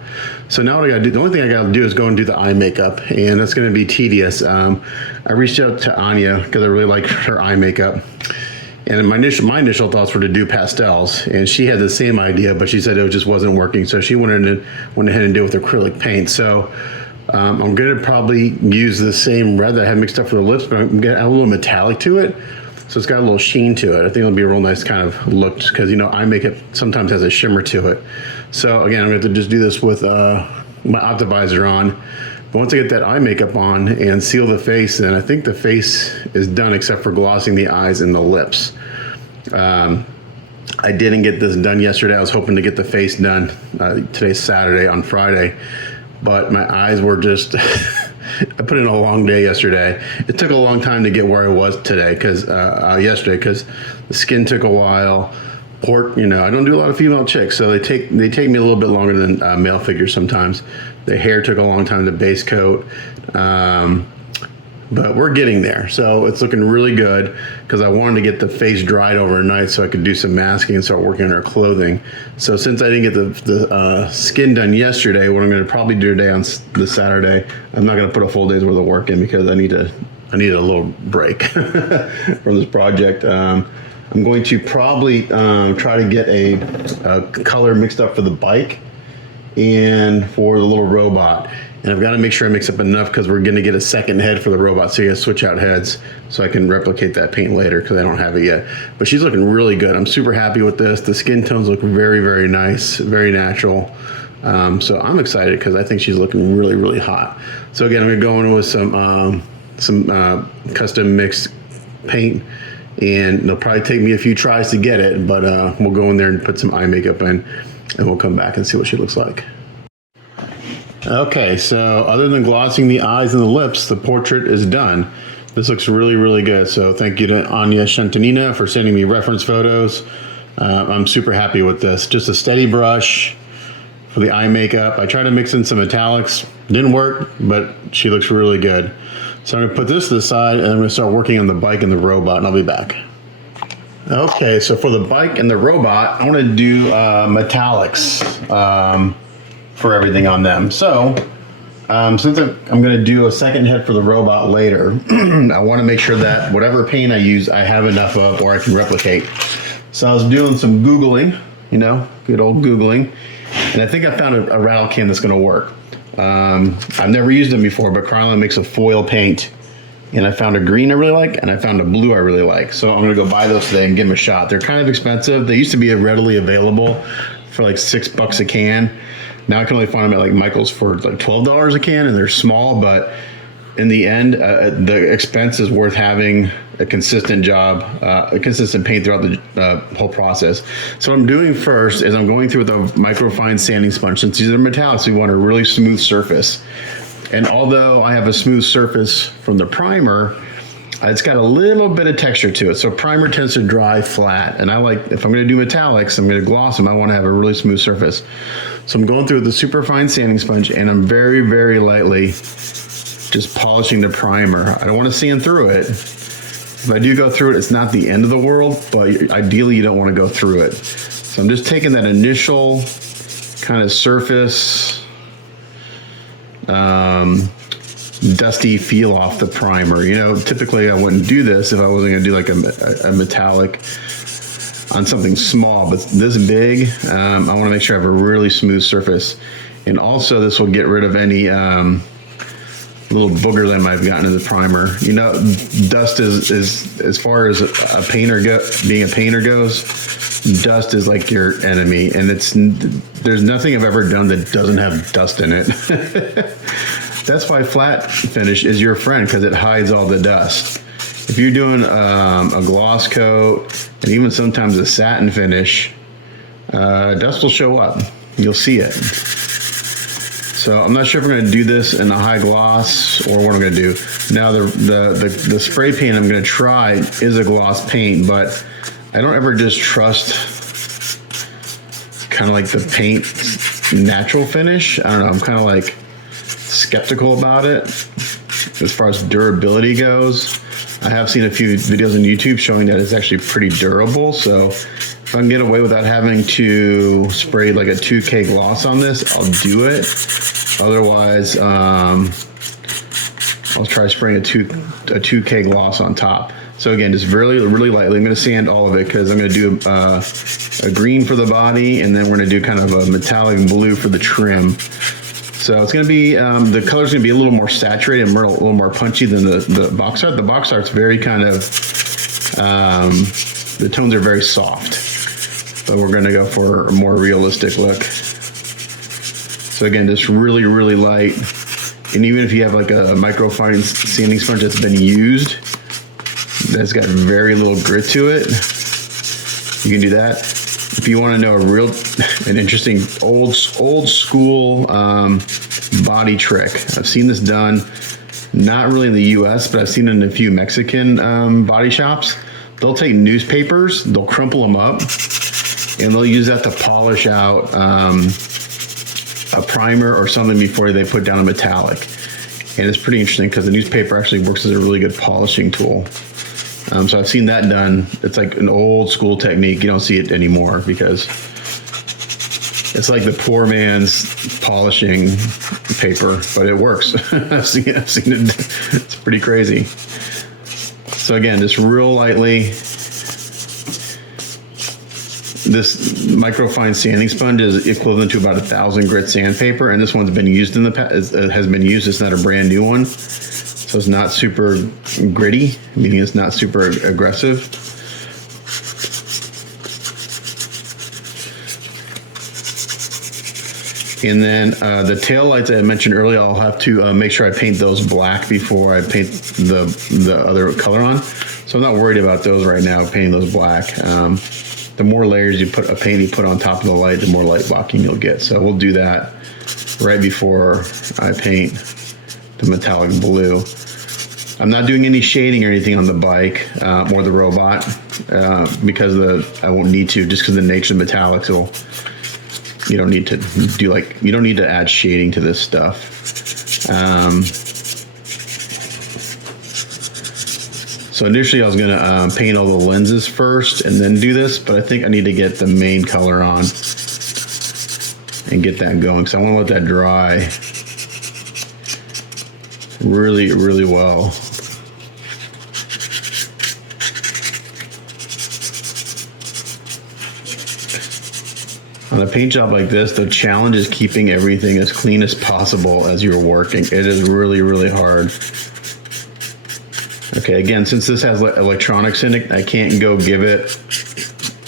So now what I gotta do, the only thing I gotta do is go and do the eye makeup, and that's gonna be tedious. I reached out to Anya because I really like her eye makeup. And my initial thoughts were to do pastels, and she had the same idea, but she said it just wasn't working. So she went ahead and did it with acrylic paint. So I'm gonna probably use the same red that I had mixed up for the lips, but I'm gonna add a little metallic to it. So it's got a little sheen to it. I think it'll be a real nice kind of look, because eye makeup sometimes has a shimmer to it. So again, I'm gonna have to just do this with my Optivisor on. But once I get that eye makeup on and seal the face, then I think the face is done except for glossing the eyes and the lips. I didn't get this done yesterday. I was hoping to get the face done. Today's Saturday, on Friday. But my eyes were just, I put in a long day yesterday. It took a long time to get where I was today, yesterday, because the skin took a while. you know, I don't do a lot of female chicks, so they take me a little bit longer than male figures sometimes. The hair took a long time to base coat, but we're getting there. So it's looking really good because I wanted to get the face dried overnight so I could do some masking and start working on her clothing. So since I didn't get the skin done yesterday, what I'm going to probably do today on this Saturday, I'm not going to put a full day's worth of work in because I need a little break from this project. I'm going to probably try to get a color mixed up for the bike and for the little robot. And I've got to make sure I mix up enough because we're going to get a second head for the robot. So you got to switch out heads so I can replicate that paint later because I don't have it yet. But she's looking really good. I'm super happy with this. The skin tones look very, very nice, very natural. So I'm excited because I think she's looking really, really hot. So again, I'm going to go in with some custom mixed paint. And it'll probably take me a few tries to get it, but we'll go in there and put some eye makeup in, and we'll come back and see what she looks like. Okay, so other than glossing the eyes and the lips, the portrait is done. This looks really, really good. So thank you to Anya Shantanina for sending me reference photos. I'm super happy with this. Just a steady brush for the eye makeup. I tried to mix in some metallics. Didn't work, but she looks really good. So I'm going to put this to the side, and I'm going to start working on the bike and the robot, and I'll be back. Okay, so for the bike and the robot, I want to do metallics for everything on them. So since I'm going to do a second head for the robot later, I want to make sure that whatever paint I use, I have enough of or I can replicate. So I was doing some Googling, you know, good old Googling, and I think I found a rattle can that's going to work. I've never used them before, but Carlin makes a foil paint, and I found a green I really like, and I found a blue I really like. So I'm gonna go buy those today and give them a shot. They're kind of expensive. They used to be readily available for like $6 a can. Now I can only find them at like Michael's for like $12 a can, and they're small, but in the end, the expense is worth having a consistent job, a consistent paint throughout the whole process. So what I'm doing first is I'm going through with a microfine sanding sponge. Since these are metallics, we want a really smooth surface. And although I have a smooth surface from the primer, it's got a little bit of texture to it. So primer tends to dry flat. And I like, if I'm gonna do metallics, I'm gonna gloss them, I wanna have a really smooth surface. So I'm going through with the super fine sanding sponge, and I'm very, very lightly just polishing the primer. I don't want to sand through it. If I do go through it, it's not the end of the world, but ideally you don't want to go through it. So I'm just taking that initial kind of surface, dusty feel off the primer. You know, typically I wouldn't do this if I wasn't going to do like a metallic on something small, but this big, I want to make sure I have a really smooth surface. And also this will get rid of any little booger that might have gotten in the primer. You know, dust is as far as being a painter goes, dust is like your enemy, and there's nothing I've ever done that doesn't have dust in it. That's why flat finish is your friend, because it hides all the dust. If you're doing a gloss coat and even sometimes a satin finish, dust will show up. You'll see it. So I'm not sure if I'm going to do this in a high gloss or what I'm going to do. Now the spray paint I'm going to try is a gloss paint, but I don't ever just trust kind of like the paint natural finish. I don't know. I'm kind of like skeptical about it as far as durability goes. I have seen a few videos on YouTube showing that it's actually pretty durable. So if I can get away without having to spray like a 2K gloss on this, I'll do it. Otherwise, I'll try spraying a 2K gloss on top. So again, just really, really lightly. I'm going to sand all of it because I'm going to do a green for the body, and then we're going to do kind of a metallic blue for the trim. So it's going to be, the color's going to be a little more saturated and a little more punchy than the box art. The box art's very kind of, the tones are very soft, but we're going to go for a more realistic look. So again, just really, really light. And even if you have like a microfine sanding sponge that's been used, that's got very little grit to it, you can do that. If you want to know an interesting old school body trick, I've seen this done, not really in the US, but I've seen it in a few Mexican body shops. They'll take newspapers, they'll crumple them up, and they'll use that to polish out a primer or something before they put down a metallic. And it's pretty interesting because the newspaper actually works as a really good polishing tool. So I've seen that done. It's like an old school technique. You don't see it anymore because it's like the poor man's polishing paper, but it works. I've seen it. It's pretty crazy. So again, just real lightly. This microfine sanding sponge is equivalent to about 1,000 grit sandpaper, and this one's been used in the past. It has been used. It's not a brand new one, so it's not super gritty, meaning it's not super aggressive. And then the tail lights I mentioned earlier, I'll have to make sure I paint those black before I paint the other color on. So I'm not worried about those right now, painting those black. The more layers you put of paint you put on top of the light, the more light blocking you'll get. So we'll do that right before I paint the metallic blue. I'm not doing any shading or anything on the bike or the robot because I won't need to, just because the nature of metallics. You don't need to add shading to this stuff. So initially I was gonna paint all the lenses first and then do this, but I think I need to get the main color on and get that going. So I want to let that dry really, really well. On a paint job like this, the challenge is keeping everything as clean as possible as you're working. It is really, really hard. Okay, again, since this has electronics in it, I can't go give it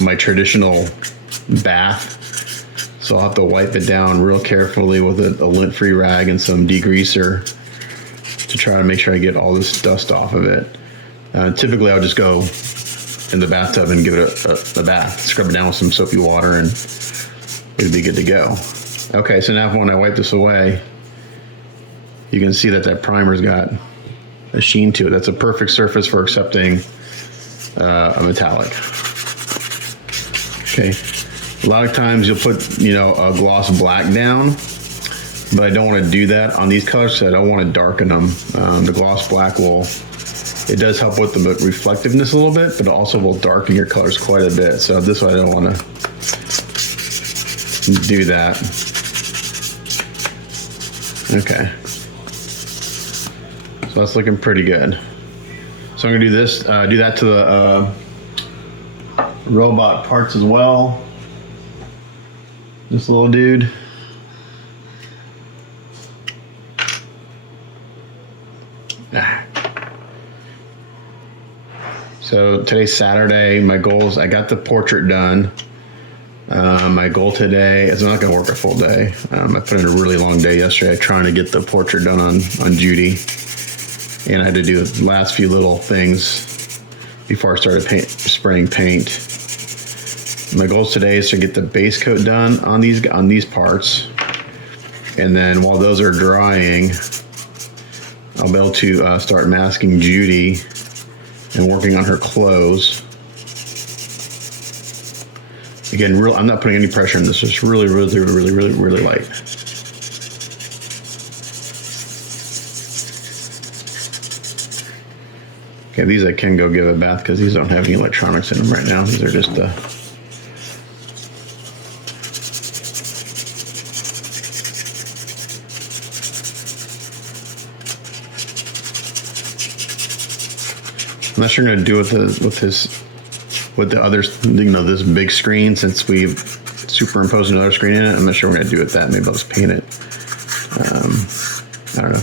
my traditional bath. So I'll have to wipe it down real carefully with a lint-free rag and some degreaser to try to make sure I get all this dust off of it. Typically, I'll just go in the bathtub and give it a bath, scrub it down with some soapy water, and it'd be good to go. Okay, so now when I wipe this away, you can see that primer's got a sheen to it. That's a perfect surface for accepting a metallic. Okay, a lot of times you'll put a gloss black down, but I don't want to do that on these colors because I don't want to darken them. The gloss black it does help with the reflectiveness a little bit, but it also will darken your colors quite a bit. So this way I don't want to do that. Okay. So that's looking pretty good. So I'm gonna do this, do that to the robot parts as well. This little dude. So today's Saturday. My goals, I got the portrait done. My goal today is I'm not gonna work a full day. I put in a really long day yesterday trying to get the portrait done on Judy. And I had to do the last few little things before I started spraying paint. My goals today is to get the base coat done on these parts. And then while those are drying, I'll be able to start masking Judy and working on her clothes. Again, I'm not putting any pressure on this. It's really, really, really, really, really light. Okay, these I can go give a bath because these don't have any electronics in them right now. These are just I'm not sure I'm gonna do with the other, this big screen, since we've superimposed another screen in it. I'm not sure we're gonna do with that. Maybe I'll just paint it. I don't know.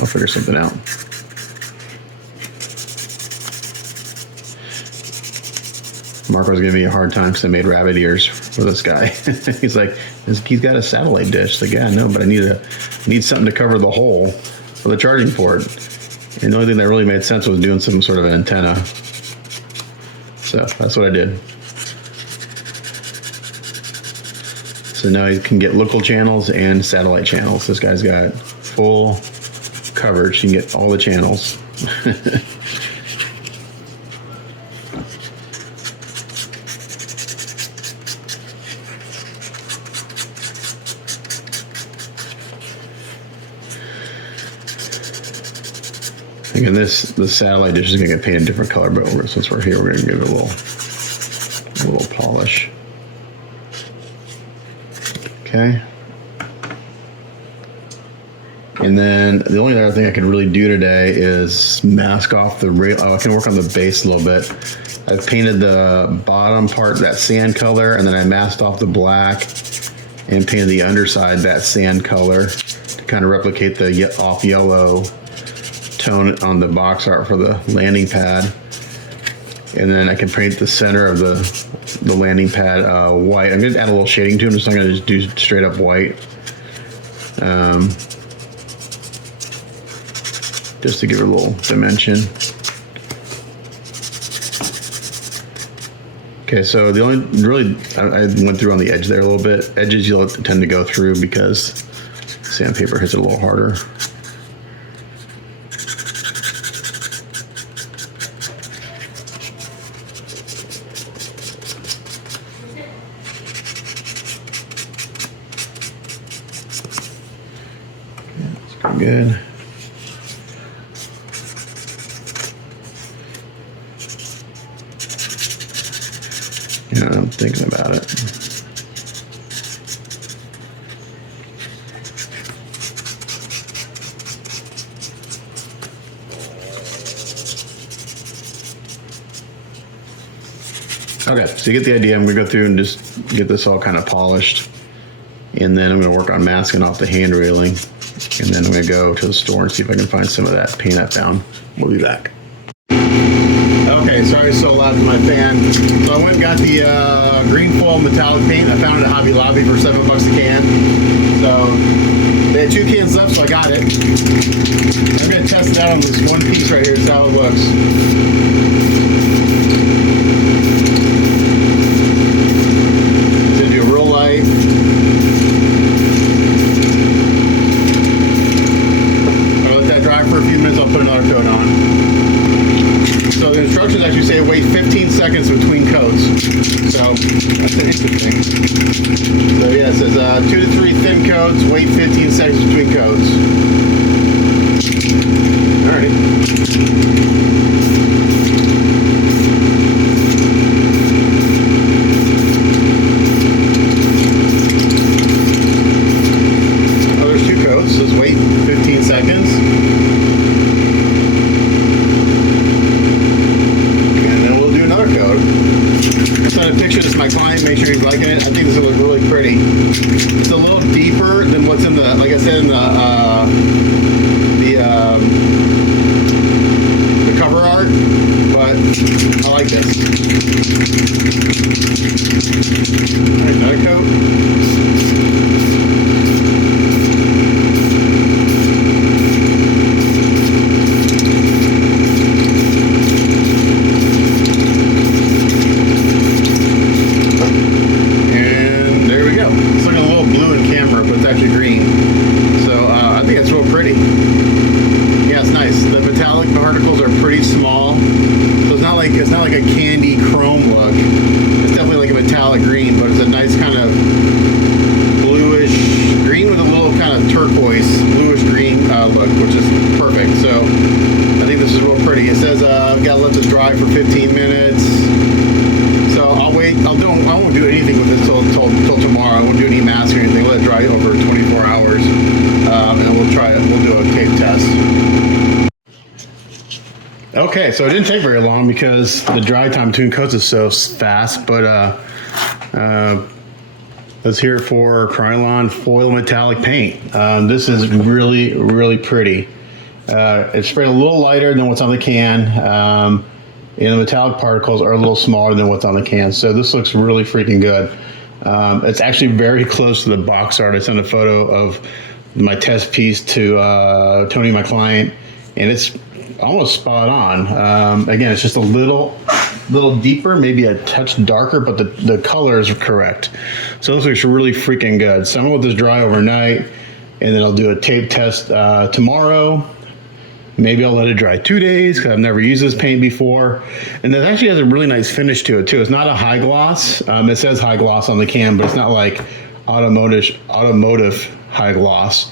I'll figure something out. Marco's giving me a hard time because I made rabbit ears for this guy. He's like, he's got a satellite dish. Like, yeah, no, but I need something to cover the hole for the charging port. And the only thing that really made sense was doing some sort of an antenna. So that's what I did. So now you can get local channels and satellite channels. This guy's got full coverage. You can get all the channels. Again, the satellite dish is going to get painted a different color, but since we're here, we're going to give it a little polish. Okay. And then the only other thing I could really do today is mask off the rail. I can work on the base a little bit. I've painted the bottom part that sand color, and then I masked off the black and painted the underside that sand color to kind of replicate the off yellow tone on the box art for the landing pad. And then I can paint the center of the landing pad white. I'm going to add a little shading to it. I'm just not going to just do straight up white. Just to give it a little dimension. Okay, so the only really, I went through on the edge there a little bit. Edges you'll tend to go through because sandpaper hits it a little harder. That's pretty good. You know, I'm thinking about it. Okay, so you get the idea. I'm gonna go through and just get this all kind of polished. And then I'm gonna work on masking off the hand railing. And then I'm gonna go to the store and see if I can find some of that paint I found. We'll be back. Okay, sorry it's so loud for my fan. So I went and got the green foil metallic paint. I found it at Hobby Lobby for $7 a can. So they had 2 cans left, so I got it. I'm gonna test it out on this one piece right here, see how it looks. Gonna do a real light. I'll let that dry for a few minutes, I'll put another coat on. So the instructions actually say wait 15 seconds between coats. So that's interesting. So yeah, it says 2 to 3 thin coats, wait 15 seconds between coats. Alrighty. Oh, there's 2 coats. Says wait 15 seconds. A picture of this my client, make sure he's liking it. I think this will look really pretty. It's a little deeper than what's in the, like I said, in the cover art, but I like this. All right, another coat. Particles are pretty small, so it's not like a candy chrome look. It's definitely like a metallic green, but it's a nice kind of bluish green with a little kind of turquoise bluish green look, which is perfect. So I think this is real pretty. It says I've got to let this dry for 15 minutes. So I'll wait. I won't do anything with this till tomorrow. I won't do any mask or anything. Let it dry over 24 hours, and we'll try it. We'll do a tape test. Okay, so it didn't take very long because the dry time between coats is so fast, but let's hear it for Krylon foil metallic paint. This is really, really pretty. It's sprayed a little lighter than what's on the can, and the metallic particles are a little smaller than what's on the can, so this looks really freaking good. It's actually very close to the box art. I sent a photo of my test piece to Tony, my client, and it's almost spot on. Again, it's just a little deeper, maybe a touch darker, but the colors are correct. So this looks really freaking good. So I'm gonna let this dry overnight, and then I'll do a tape test tomorrow. Maybe I'll let it dry 2 days because I've never used this paint before. And it actually has a really nice finish to it too. It's not a high gloss. It says high gloss on the can, but it's not like automotive high gloss.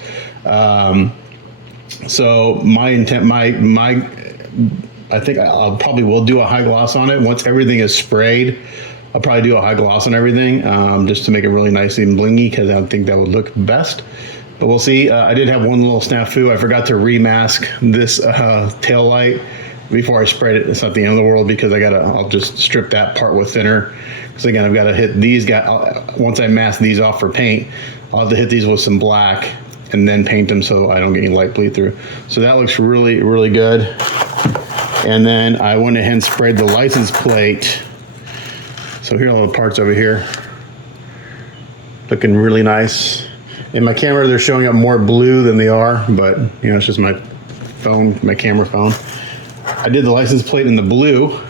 So my intent, I think I'll probably will do a high gloss on it once everything is sprayed. I'll probably do a high gloss on everything, just to make it really nice and blingy, because I think that would look best. But we'll see. I did have one little snafu. I forgot to remask this tail light before I sprayed it. It's not the end of the world, because I'll just strip that part with thinner. Because again, I've got to hit these guys. Once I mask these off for paint, I'll have to hit these with some black and then paint them so I don't get any light bleed through. So that looks really, really good. And then I went ahead and sprayed the license plate. So here are all the parts over here. Looking really nice. In my camera, they're showing up more blue than they are, but you know, it's just my phone, my camera phone. I did the license plate in the blue.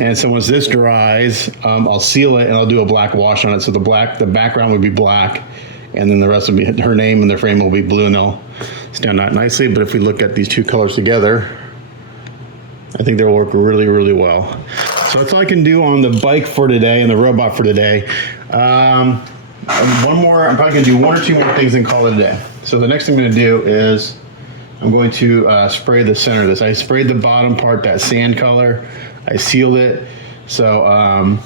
And so once this dries, I'll seal it and I'll do a black wash on it. So the background would be black, and then the rest will be her name, and the frame will be blue, and they'll stand out nicely. But if we look at these two colors together, I think they'll work really, really well. So that's all I can do on the bike for today and the robot for today. I'm probably gonna do one or two more things and call it a day. So the next thing I'm gonna do is I'm going to spray the center of this. I sprayed the bottom part, that sand color. I sealed it. So I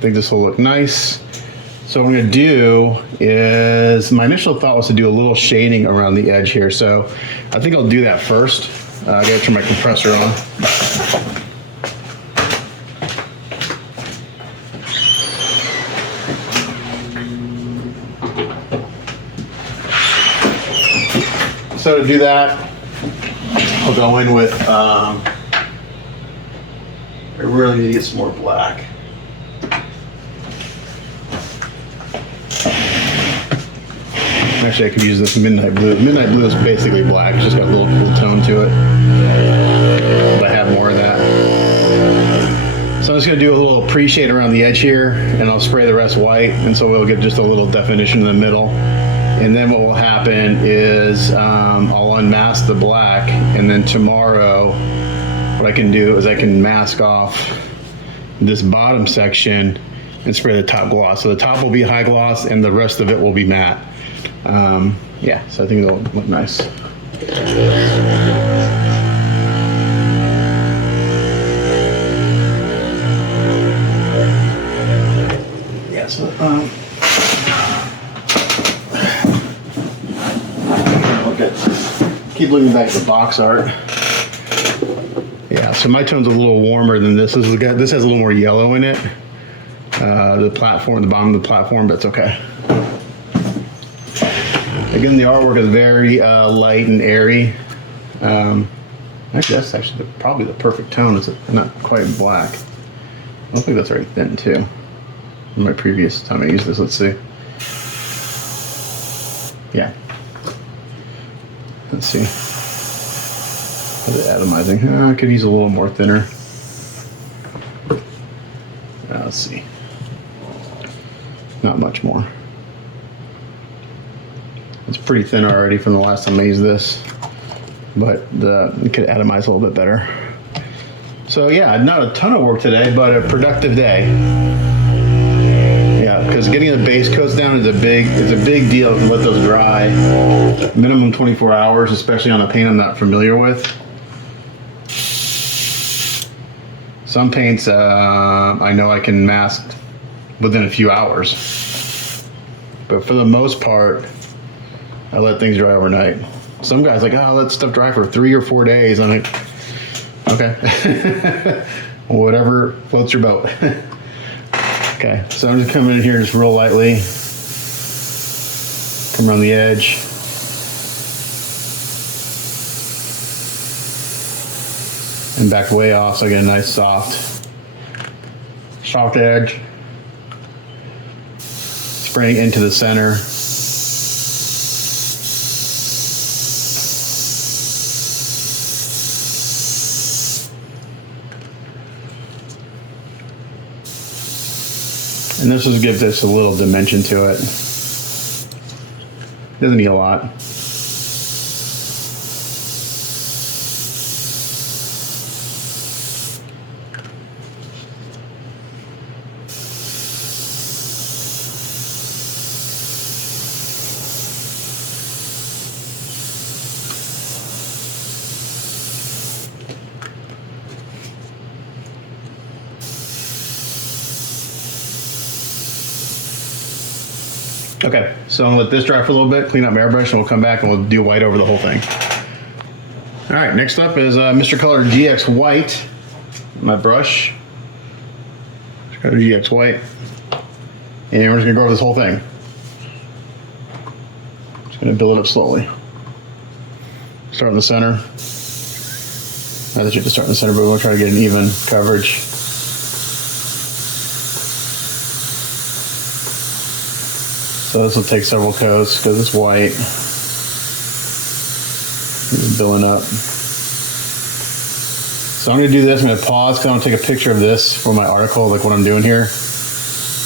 think this will look nice. So what I'm gonna do is, my initial thought was to do a little shading around the edge here. So I think I'll do that first. I gotta turn my compressor on. So to do that, I'll go in with, I really need to get some more black. Actually, I could use this midnight blue. Midnight blue is basically black. It's just got a little cool tone to it. But I have more of that. So I'm just gonna do a little pre-shade around the edge here, and I'll spray the rest white, and so we'll get just a little definition in the middle. And then what will happen is I'll unmask the black, and then tomorrow what I can do is I can mask off this bottom section and spray the top gloss. So the top will be high gloss and the rest of it will be matte. Yeah, so I think it'll look nice. Yeah, so keep looking back at the box art. Yeah, so my tone's a little warmer than this. This has a little more yellow in it. The bottom of the platform, that's okay. Again, the artwork is very light and airy. Actually, that's actually probably the perfect tone. It's not quite black. I don't think that's very thin too. In my previous time I used this, let's see. Yeah. Let's see. How's it atomizing? I could use a little more thinner. Let's see. Not much more. It's pretty thin already from the last time I used this, but it could atomize a little bit better. So yeah, not a ton of work today, but a productive day. Yeah, because getting the base coats down is a big deal to let those dry. Minimum 24 hours, especially on a paint I'm not familiar with. Some paints I know I can mask within a few hours, but for the most part, I let things dry overnight. Some guys like, oh, let stuff dry for 3 or 4 days. I'm like, okay, whatever floats your boat. Okay, so I'm just coming in here just real lightly, come around the edge. And back way off so I get a nice soft edge. Spraying into the center. And this just gives this a little dimension to it. Doesn't need a lot. Okay, so I'm gonna let this dry for a little bit, clean up my airbrush, and we'll come back and we'll do white over the whole thing. All right, next up is Mr. Color GX White. My brush. Mr. Color GX White. And we're just gonna go over this whole thing. Just gonna build it up slowly. Start in the center. I just start in the center, but we'll try to get an even coverage. So this will take several coats because it's white. It's building up. So I'm going to do this. I'm going to pause because I'm going to take a picture of this for my article, like what I'm doing here.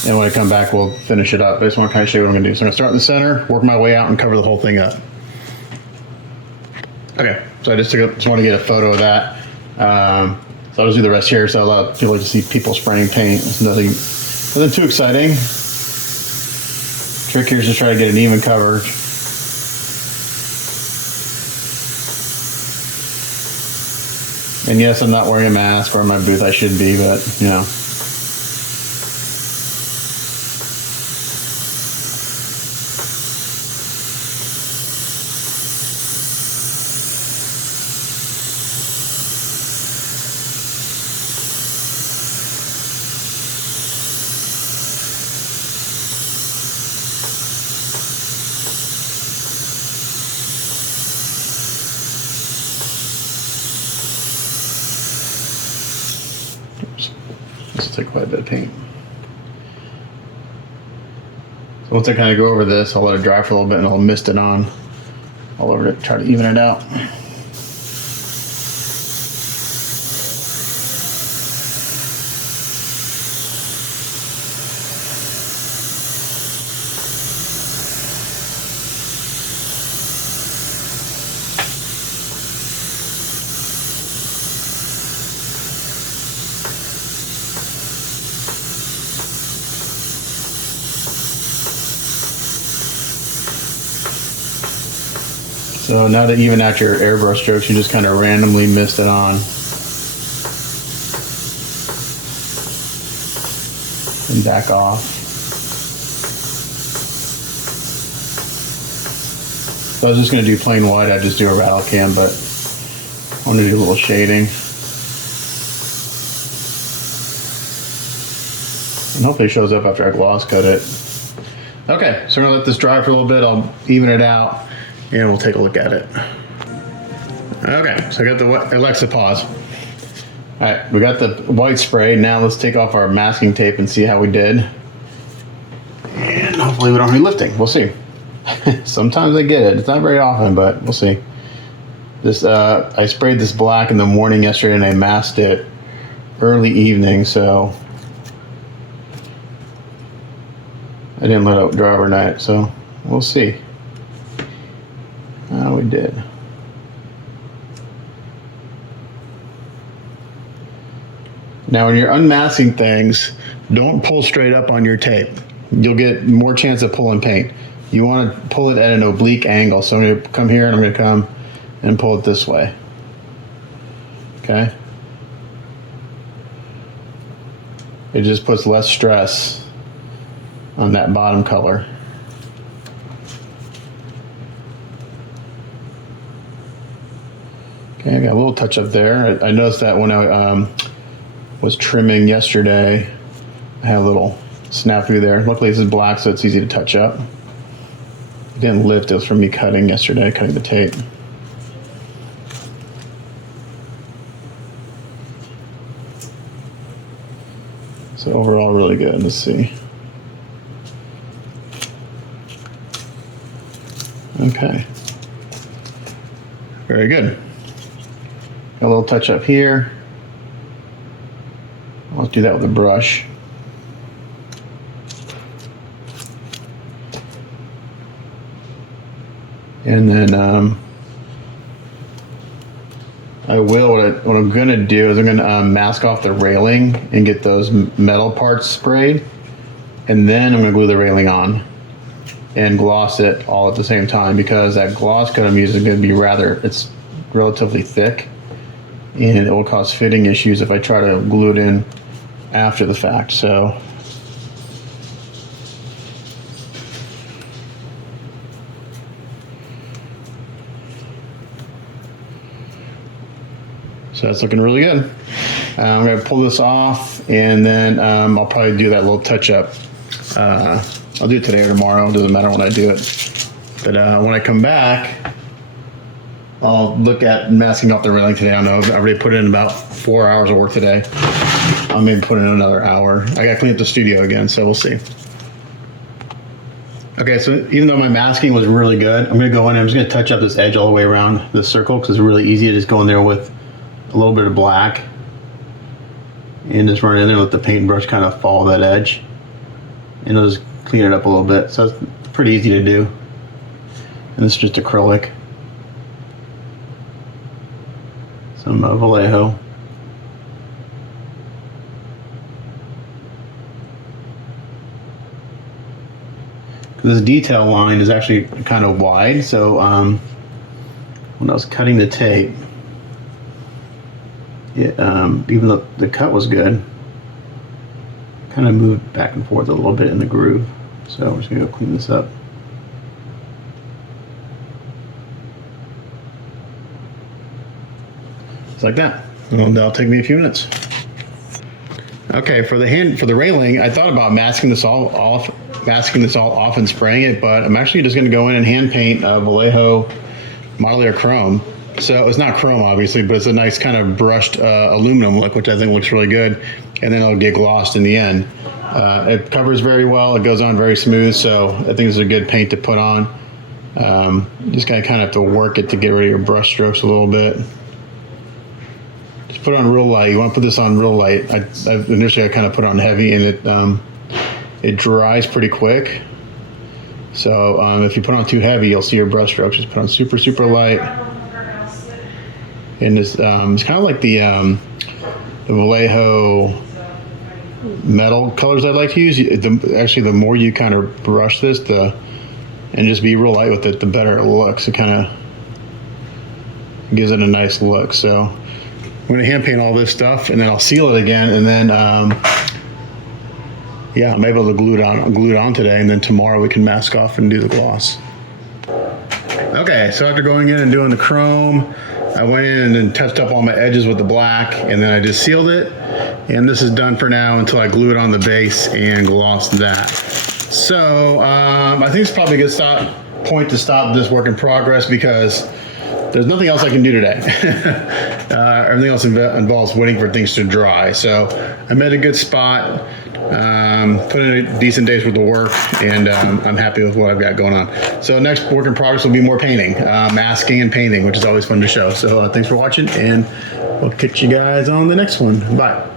And when I come back, we'll finish it up. I just want to kind of show you what I'm going to do. So I'm going to start in the center, work my way out, and cover the whole thing up. Okay, so I just want to get a photo of that. So I'll just do the rest here. So a lot of people like to see people spraying paint. It's nothing too exciting. Trick here is just try to get an even coverage. And yes, I'm not wearing a mask or in my booth. I should be, but you know. This will take quite a bit of paint. So once I kind of go over this, I'll let it dry for a little bit and I'll mist it on all over to try to even it out. So now to even out your airbrush strokes, you just kind of randomly mist it on. And back off. So I was just going to do plain white, I'd just do a rattle can, but I want to do a little shading. And hopefully it shows up after I gloss cut it. Okay, so we're going to let this dry for a little bit, I'll even it out. And we'll take a look at it. Okay, so I got the Alexa pause. All right, we got the white spray. Now let's take off our masking tape and see how we did. And hopefully we don't have any lifting. We'll see. Sometimes I get it. It's not very often, but we'll see. This I sprayed this black in the morning yesterday, and I masked it early evening, so I didn't let it dry overnight. So we'll see. We did. Now when you're unmasking things, don't pull straight up on your tape. You'll get more chance of pulling paint. You want to pull it at an oblique angle. So I'm going to come here and I'm going to come and pull it this way. Okay? It just puts less stress on that bottom color. Okay, I got a little touch up there. I noticed that when I was trimming yesterday, I had a little snap through there. Luckily this is black, so it's easy to touch up. It didn't lift, it was from me cutting yesterday, cutting the tape. So overall, really good. Let's see. Okay. Very good. Got a little touch up here. I'll do that with a brush. And then I will, what I'm gonna do is I'm gonna mask off the railing and get those metal parts sprayed. And then I'm gonna glue the railing on and gloss it all at the same time, because that gloss coat I'm using is gonna be it's relatively thick, and it will cause fitting issues if I try to glue it in after the fact. So So that's looking really good. I'm gonna pull this off, and then I'll probably do that little touch up. I'll do it today or tomorrow. It doesn't matter when I do it. But when I come back, I'll look at masking off the railing today. I don't know. I've already put in about 4 hours of work today. I'll maybe put in another hour. I gotta clean up the studio again, so we'll see. Okay, so even though my masking was really good, I'm gonna go in and I'm just gonna touch up this edge all the way around this circle because it's really easy to just go in there with a little bit of black and just run in there and let the paintbrush kind of follow that edge. And it'll just clean it up a little bit. So it's pretty easy to do. And this is just acrylic. Some Vallejo. This detail line is actually kind of wide, so when I was cutting the tape, even though the cut was good, kind of moved back and forth a little bit in the groove. So I'm just gonna go clean this up. Just like that. Well, that'll take me a few minutes. Okay, for the railing, I thought about masking this all off and spraying it, but I'm actually just gonna go in and hand paint Vallejo Model Air Chrome. So it's not chrome, obviously, but it's a nice kind of brushed aluminum look, which I think looks really good. And then it'll get glossed in the end. It covers very well. It goes on very smooth. So I think it's a good paint to put on. You just kind of have to work it to get rid of your brush strokes a little bit. Just put it on real light. You want to put this on real light. Initially I kind of put it on heavy, and it dries pretty quick. So if you put on too heavy, you'll see your brush strokes. Just put on super, super light. And it's kind of like the Vallejo metal colors I like to use. Actually, the more you kind of brush this, and just be real light with it, the better it looks. It kind of gives it a nice look. So I'm going to hand paint all this stuff, and then I'll seal it again, and then yeah, I'm able to glue it on today, and then tomorrow we can mask off and do the gloss. Okay, so after going in and doing the chrome, I went in and touched up all my edges with the black, and then I just sealed it. And this is done for now until I glue it on the base and gloss that. So I think it's probably a good point to stop this work in progress, because there's nothing else I can do today. Everything else involves waiting for things to dry. So I'm at a good spot. Put in a decent day's worth of work, and I'm happy with what I've got going on. So next work in progress will be more painting, masking and painting, which is always fun to show. So thanks for watching, and we'll catch you guys on the next one. Bye.